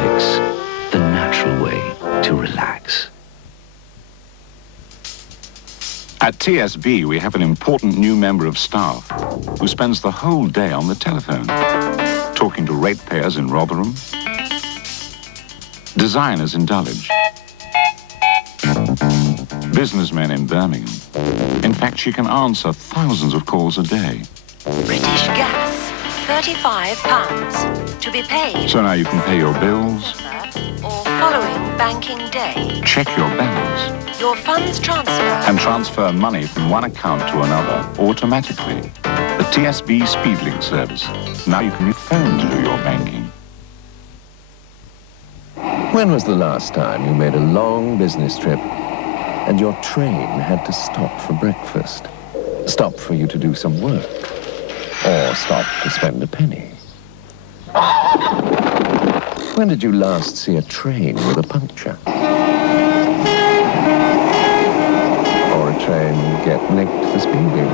Horlicks, the natural way to relax. At TSB, we have an important new member of staff who spends the whole day on the telephone, talking to ratepayers in Rotherham, designers in Dulwich, businessmen in Birmingham. In fact, she can answer thousands of calls a day. British Gas, £35 to be paid. So now you can pay your bills, Or following banking day. check your balance, Your funds transfer. and transfer money from one account to another automatically. The TSB Speedlink service. Now you can use phone to do your banking. When was the last time you made a long business trip and your train had to stop for breakfast? Stop for you to do some work? Or stop to spend a penny? When did you last see a train with a puncture? Or a train get nicked for speeding?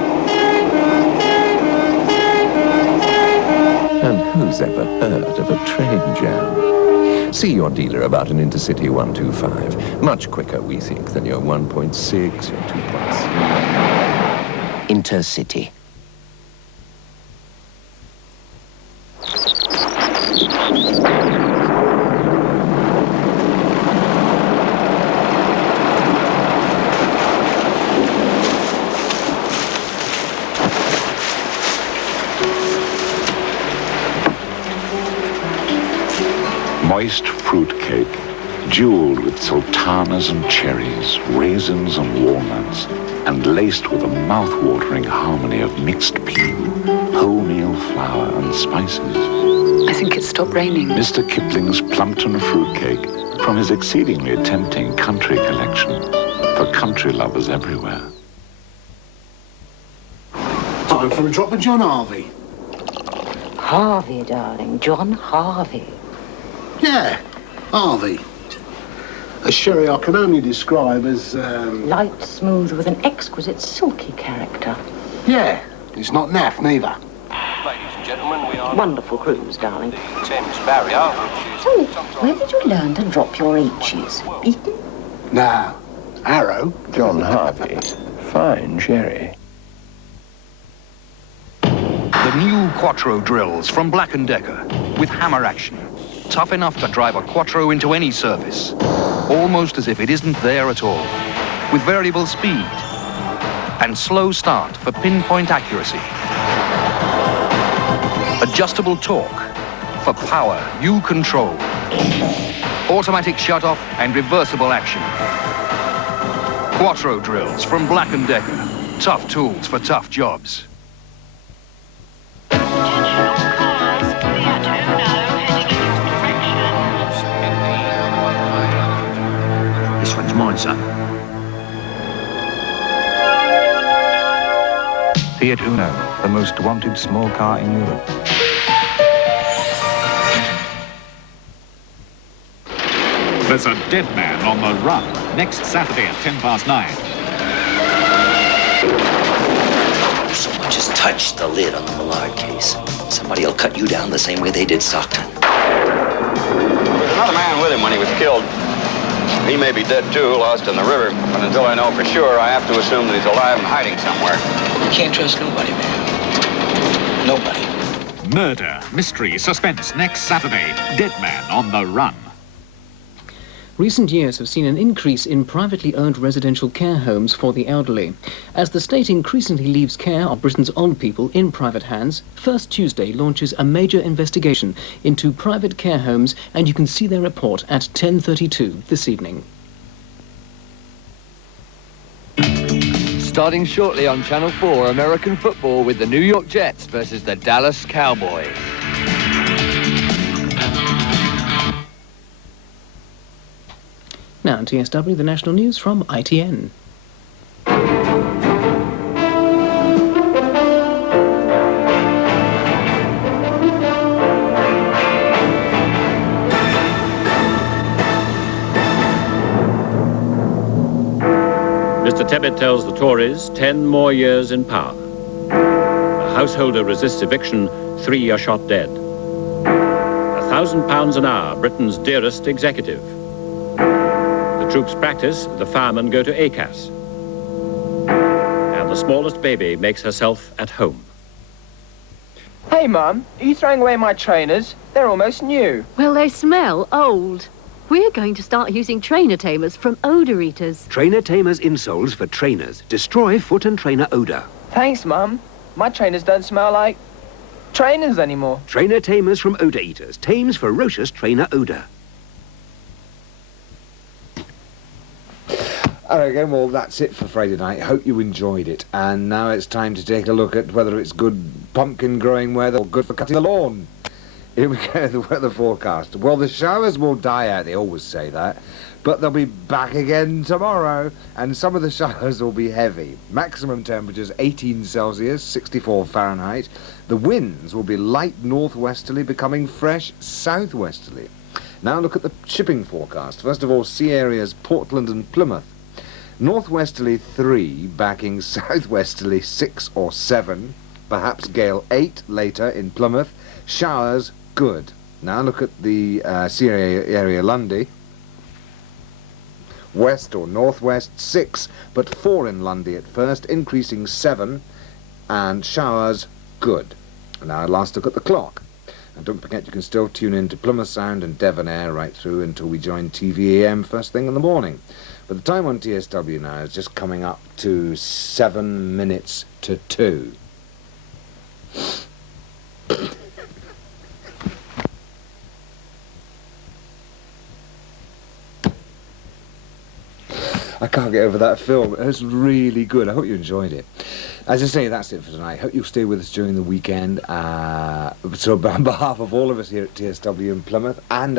And who's ever heard of a train jam? See your dealer about an Intercity 125. Much quicker, we think, than your 1.6, your 2.6. Intercity. Moist fruit cake, jeweled with sultanas and cherries, raisins and walnuts, and laced with a mouth-watering harmony of mixed peel, wholemeal flour and spices. I think it stopped raining. Mr. Kipling's Plumpton fruitcake from his exceedingly tempting country collection for country lovers everywhere. Time for a drop of John Harvey. Harvey, darling. John Harvey. Yeah, Harvey. A sherry I can only describe as, Light, smooth, with an exquisite silky character. Yeah, it's not naff neither. Ladies and gentlemen, we are... Wonderful cruise, darling. The Thames Barrier, Tell me, where did you learn to drop your H's? Eton? Nah, Arrow. John Harvey. Fine sherry. The new Quattro drills from Black & Decker with hammer action. Tough enough to drive a Quattro into any surface. Almost as if it isn't there at all. With variable speed and slow start for pinpoint accuracy. Adjustable torque for power you control. Automatic shut-off and reversible action. Quattro drills from Black & Decker. Tough tools for tough jobs. This one's mine, son. Fiat Uno, the most wanted small car in Europe. There's a dead man on the run next Saturday at 9:10. Someone just touched the lid on the Millard case. Somebody'll cut you down the same way they did Stockton. There's another man with him when he was killed. He may be dead too, lost in the river. But until I know for sure, I have to assume that he's alive and hiding somewhere. You can't trust nobody, man. Nobody. Murder, mystery, suspense next Saturday. Dead man on the run. Recent years have seen an increase in privately owned residential care homes for the elderly. As the state increasingly leaves care of Britain's old people in private hands, First Tuesday launches a major investigation into private care homes, and you can see their report at 10:32 this evening. Starting shortly on Channel 4, American football with the New York Jets versus the Dallas Cowboys. Now, TSW, the national news from ITN. Mr. Tebbit tells the Tories 10 more years in power. A householder resists eviction, 3 are shot dead. £1,000 an hour, Britain's dearest executive. The troops practice, the firemen go to ACAS. And the smallest baby makes herself at home. Hey, Mum, are you throwing away my trainers? They're almost new. Well, they smell old. We're going to start using trainer tamers from Odour Eaters. Trainer tamers insoles for trainers. Destroy foot and trainer odour. Thanks, Mum. My trainers don't smell like trainers anymore. Trainer tamers from Odour Eaters. Tames ferocious trainer odour. Okay, well, that's it for Friday night. Hope you enjoyed it. And now it's time to take a look at whether it's good pumpkin growing weather or good for cutting the lawn. Here we go, the weather forecast. Well, the showers will die out, they always say that, but they'll be back again tomorrow, and some of the showers will be heavy. Maximum temperatures 18 Celsius, 64 Fahrenheit. The winds will be light northwesterly, becoming fresh southwesterly. Now look at the shipping forecast. First of all, sea areas Portland and Plymouth. Northwesterly 3, backing southwesterly 6 or 7, perhaps gale 8 later in Plymouth. Showers, good. Now look at the sea area Lundy. West or northwest 6, but 4 in Lundy at first, increasing 7, and showers, good. Now last look at the clock. And don't forget you can still tune in to Plymouth Sound and Devon Air right through until we join TVAM first thing in the morning. But the time on TSW now is just coming up to 7 minutes to 2. I can't get over that film. It's really good. I hope you enjoyed it. As I say, that's it for tonight. Hope you'll stay with us during the weekend. So on behalf of all of us here at TSW in Plymouth and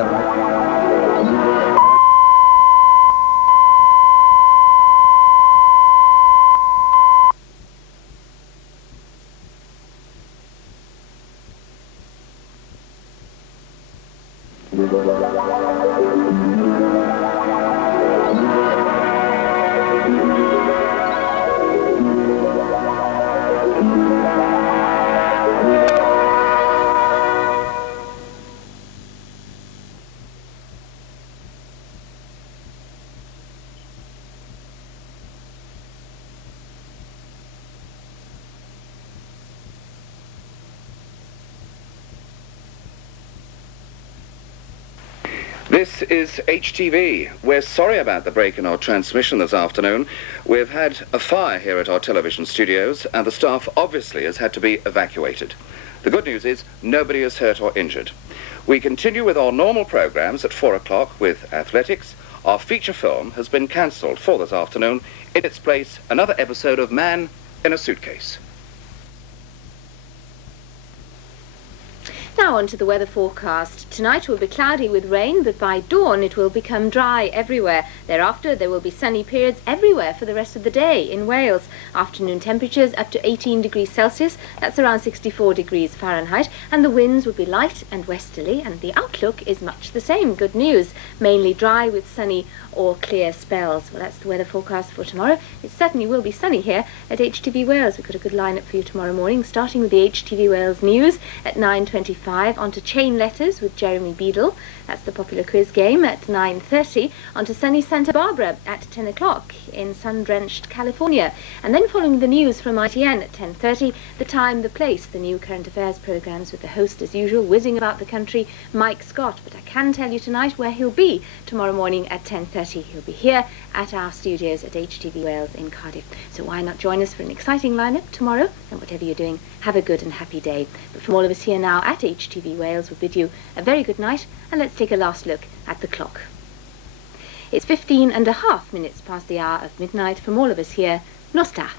This is HTV. We're sorry about the break in our transmission this afternoon. We've had a fire here at our television studios, and the staff obviously has had to be evacuated. The good news is nobody is hurt or injured. We continue with our normal programs at 4 o'clock with athletics. Our feature film has been cancelled for this afternoon. In its place, another episode of Man in a Suitcase. Now on to the weather forecast. Tonight will be cloudy with rain, but by dawn it will become dry everywhere. Thereafter there will be sunny periods everywhere for the rest of the day in Wales. Afternoon temperatures up to 18 degrees Celsius, that's around 64 degrees Fahrenheit, and the winds will be light and westerly, and the outlook is much the same. Good news. Mainly dry with sunny or clear spells. Well, that's the weather forecast for tomorrow. It certainly will be sunny here at HTV Wales. We've got a good lineup for you tomorrow morning, starting with the HTV Wales news at 9:25. Onto Chain Letters with Jeremy Beadle. That's the popular quiz game at 9:30. Onto sunny Santa Barbara at 10 o'clock in sun-drenched California. And then following the news from ITN at 10:30, The Time, The Place, the new current affairs programmes with the host as usual, whizzing about the country, Mike Scott. But I can tell you tonight where he'll be tomorrow morning at 10:30. He'll be here at our studios at HTV Wales in Cardiff. So why not join us for an exciting lineup tomorrow? And whatever you're doing, have a good and happy day. But from all of us here now at HTV Wales, we bid you a very good night, and let's take a last look at the clock. It's 15.5 minutes past the hour of midnight. From all of us here, Nostra.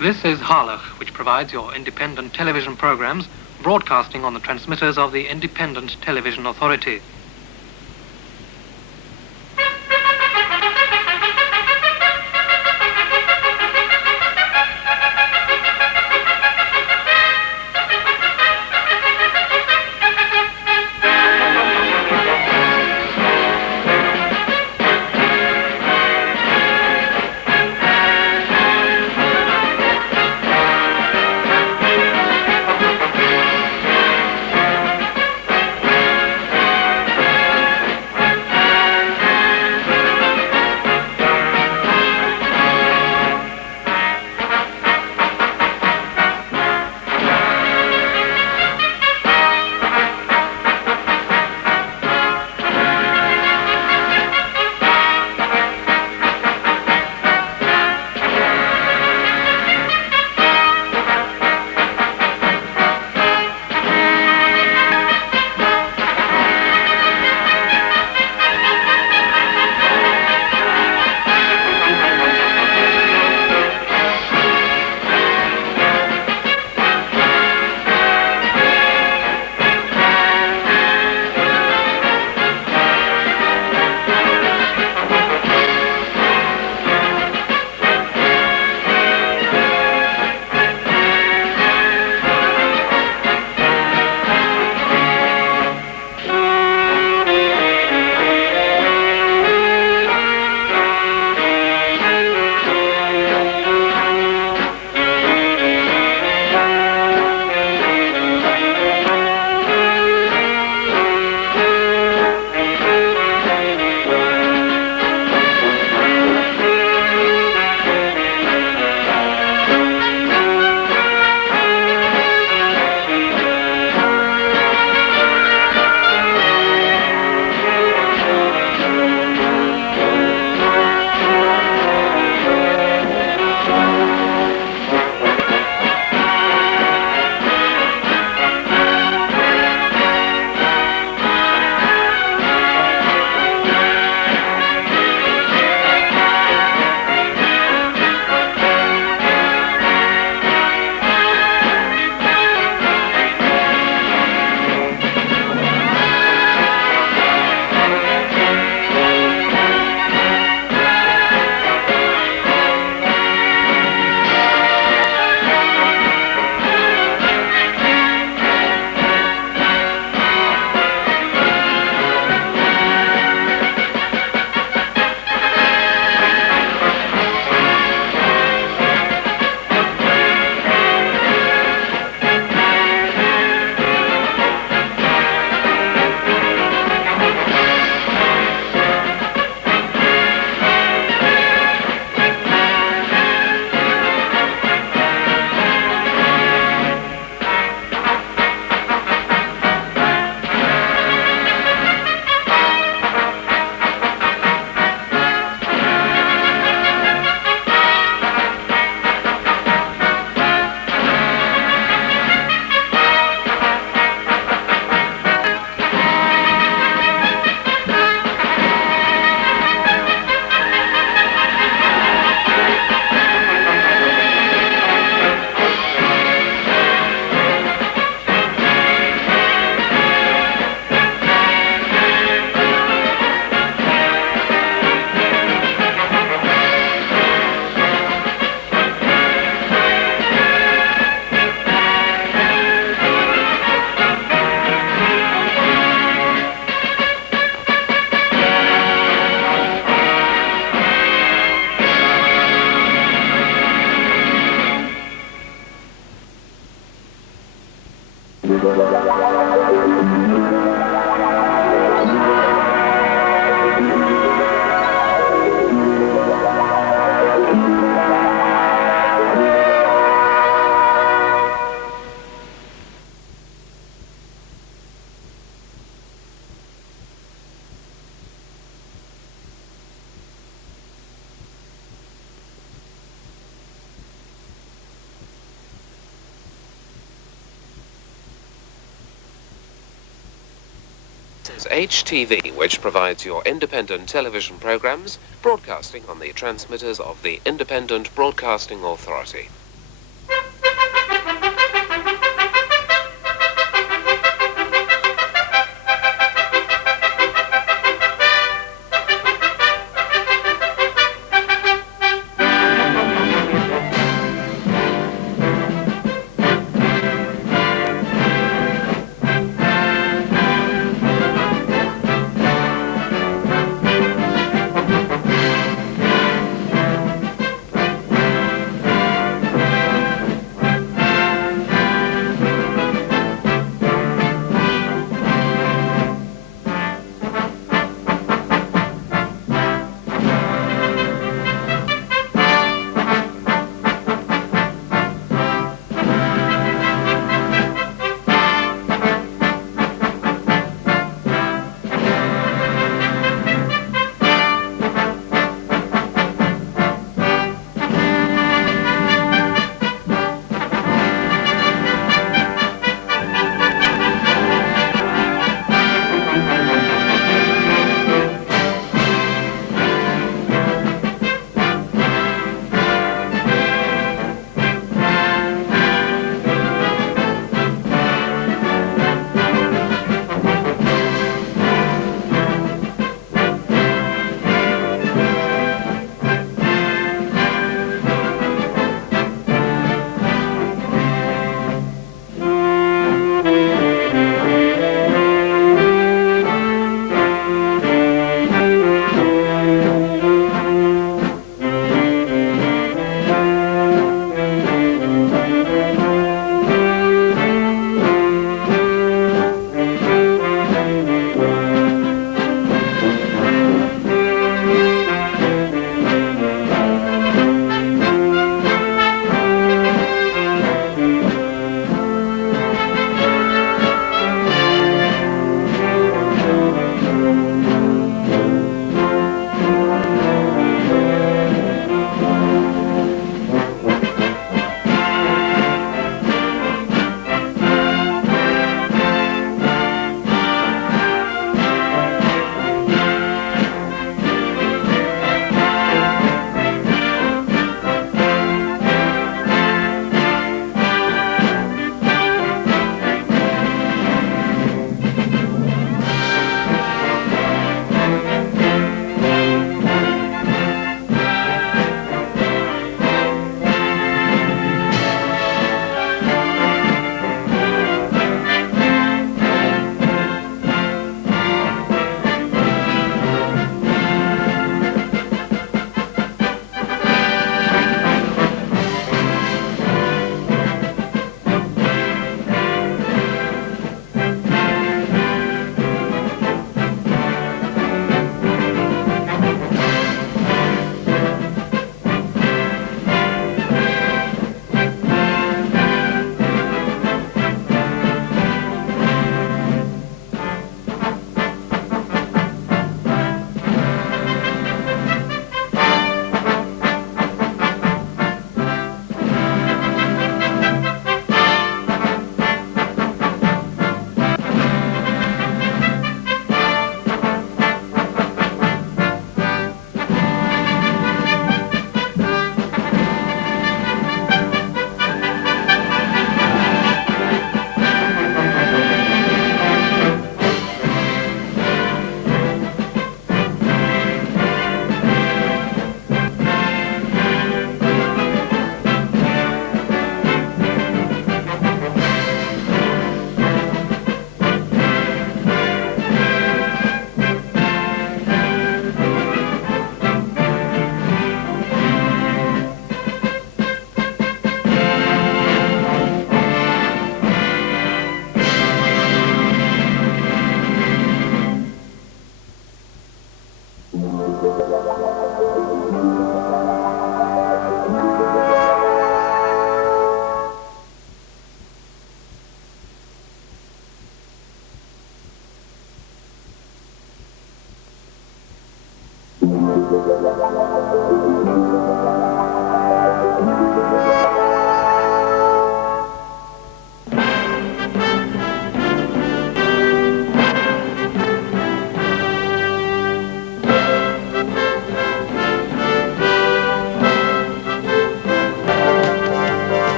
This is Harlech, which provides your independent television programs, broadcasting on the transmitters of the Independent Television Authority. This is HTV, which provides your independent television programs, broadcasting on the transmitters of the Independent Broadcasting Authority.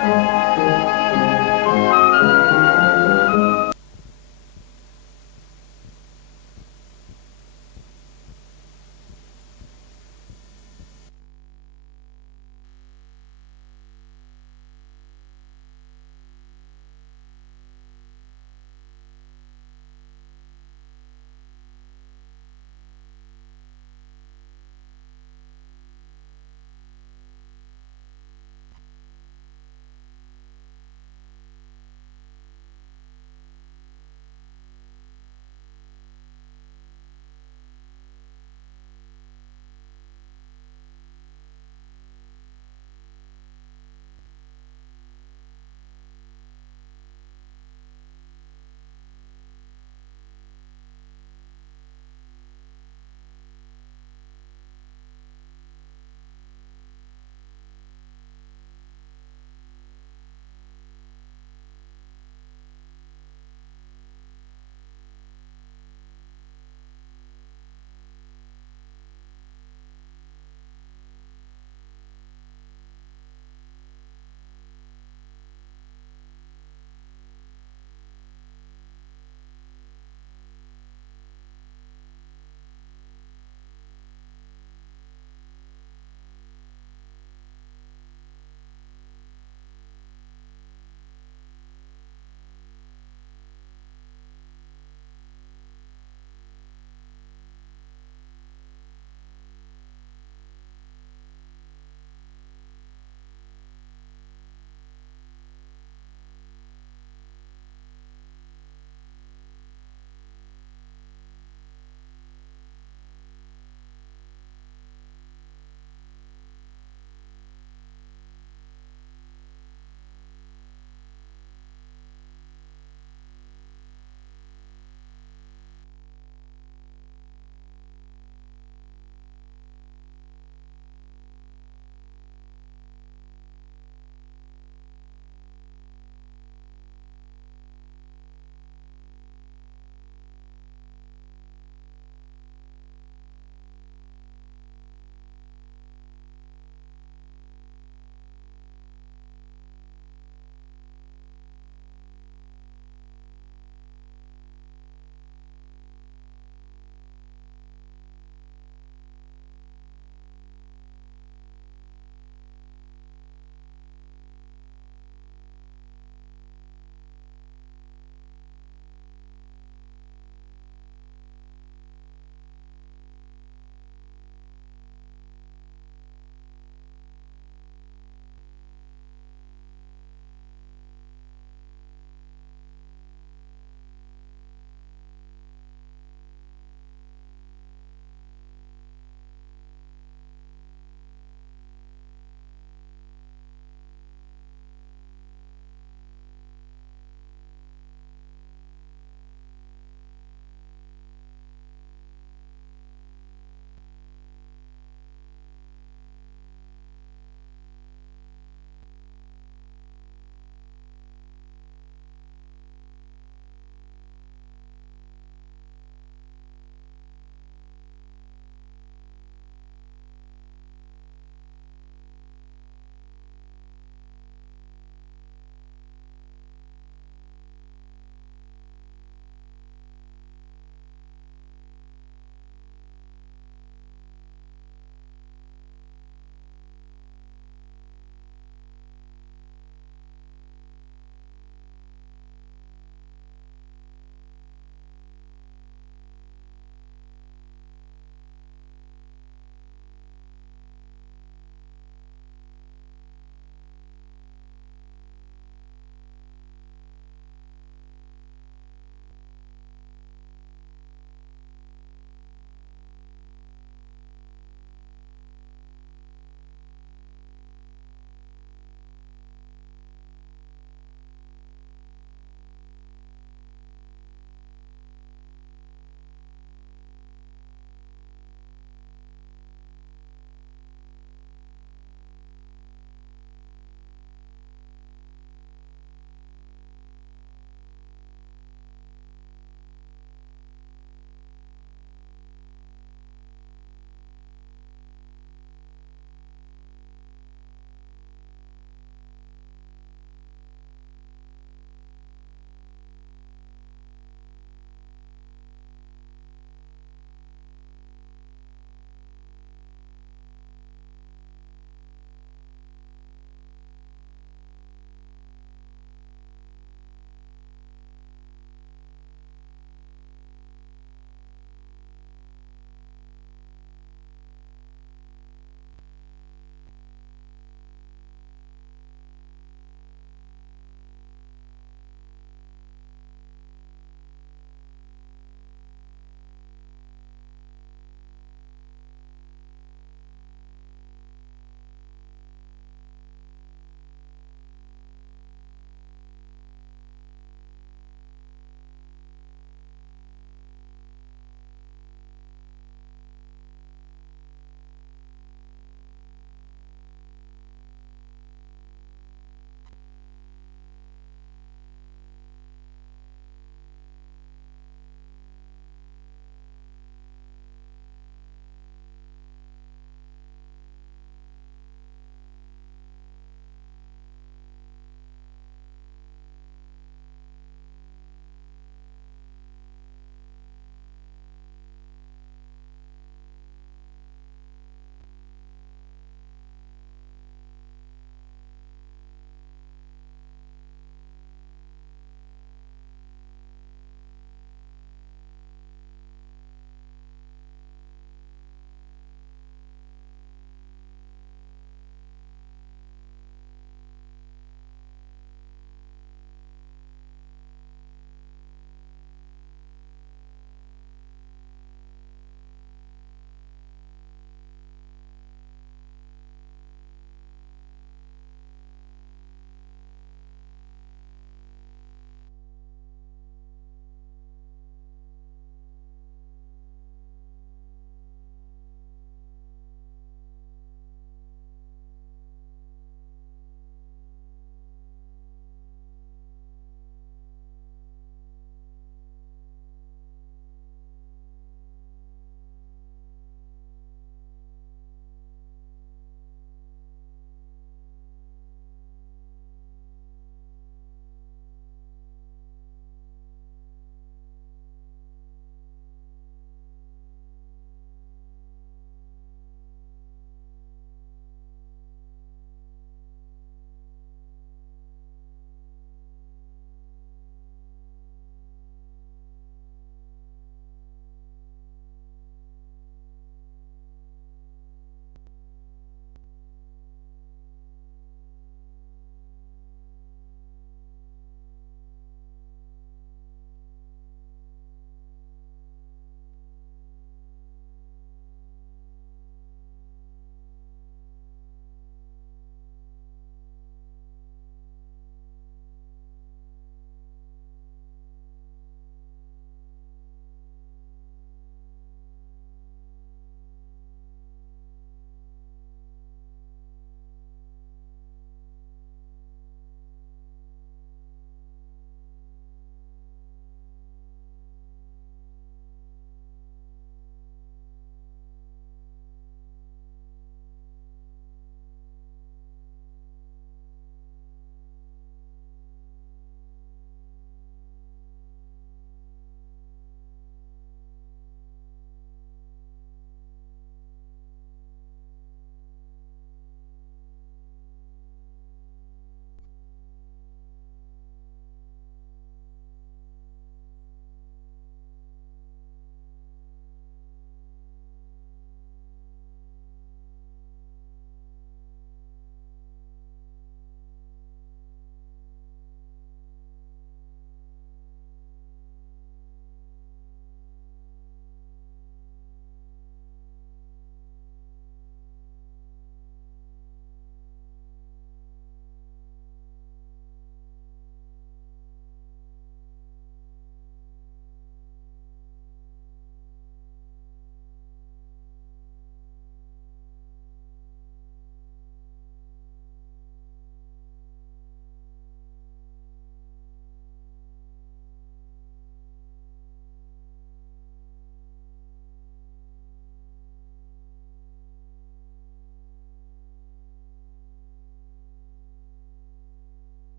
Thank you.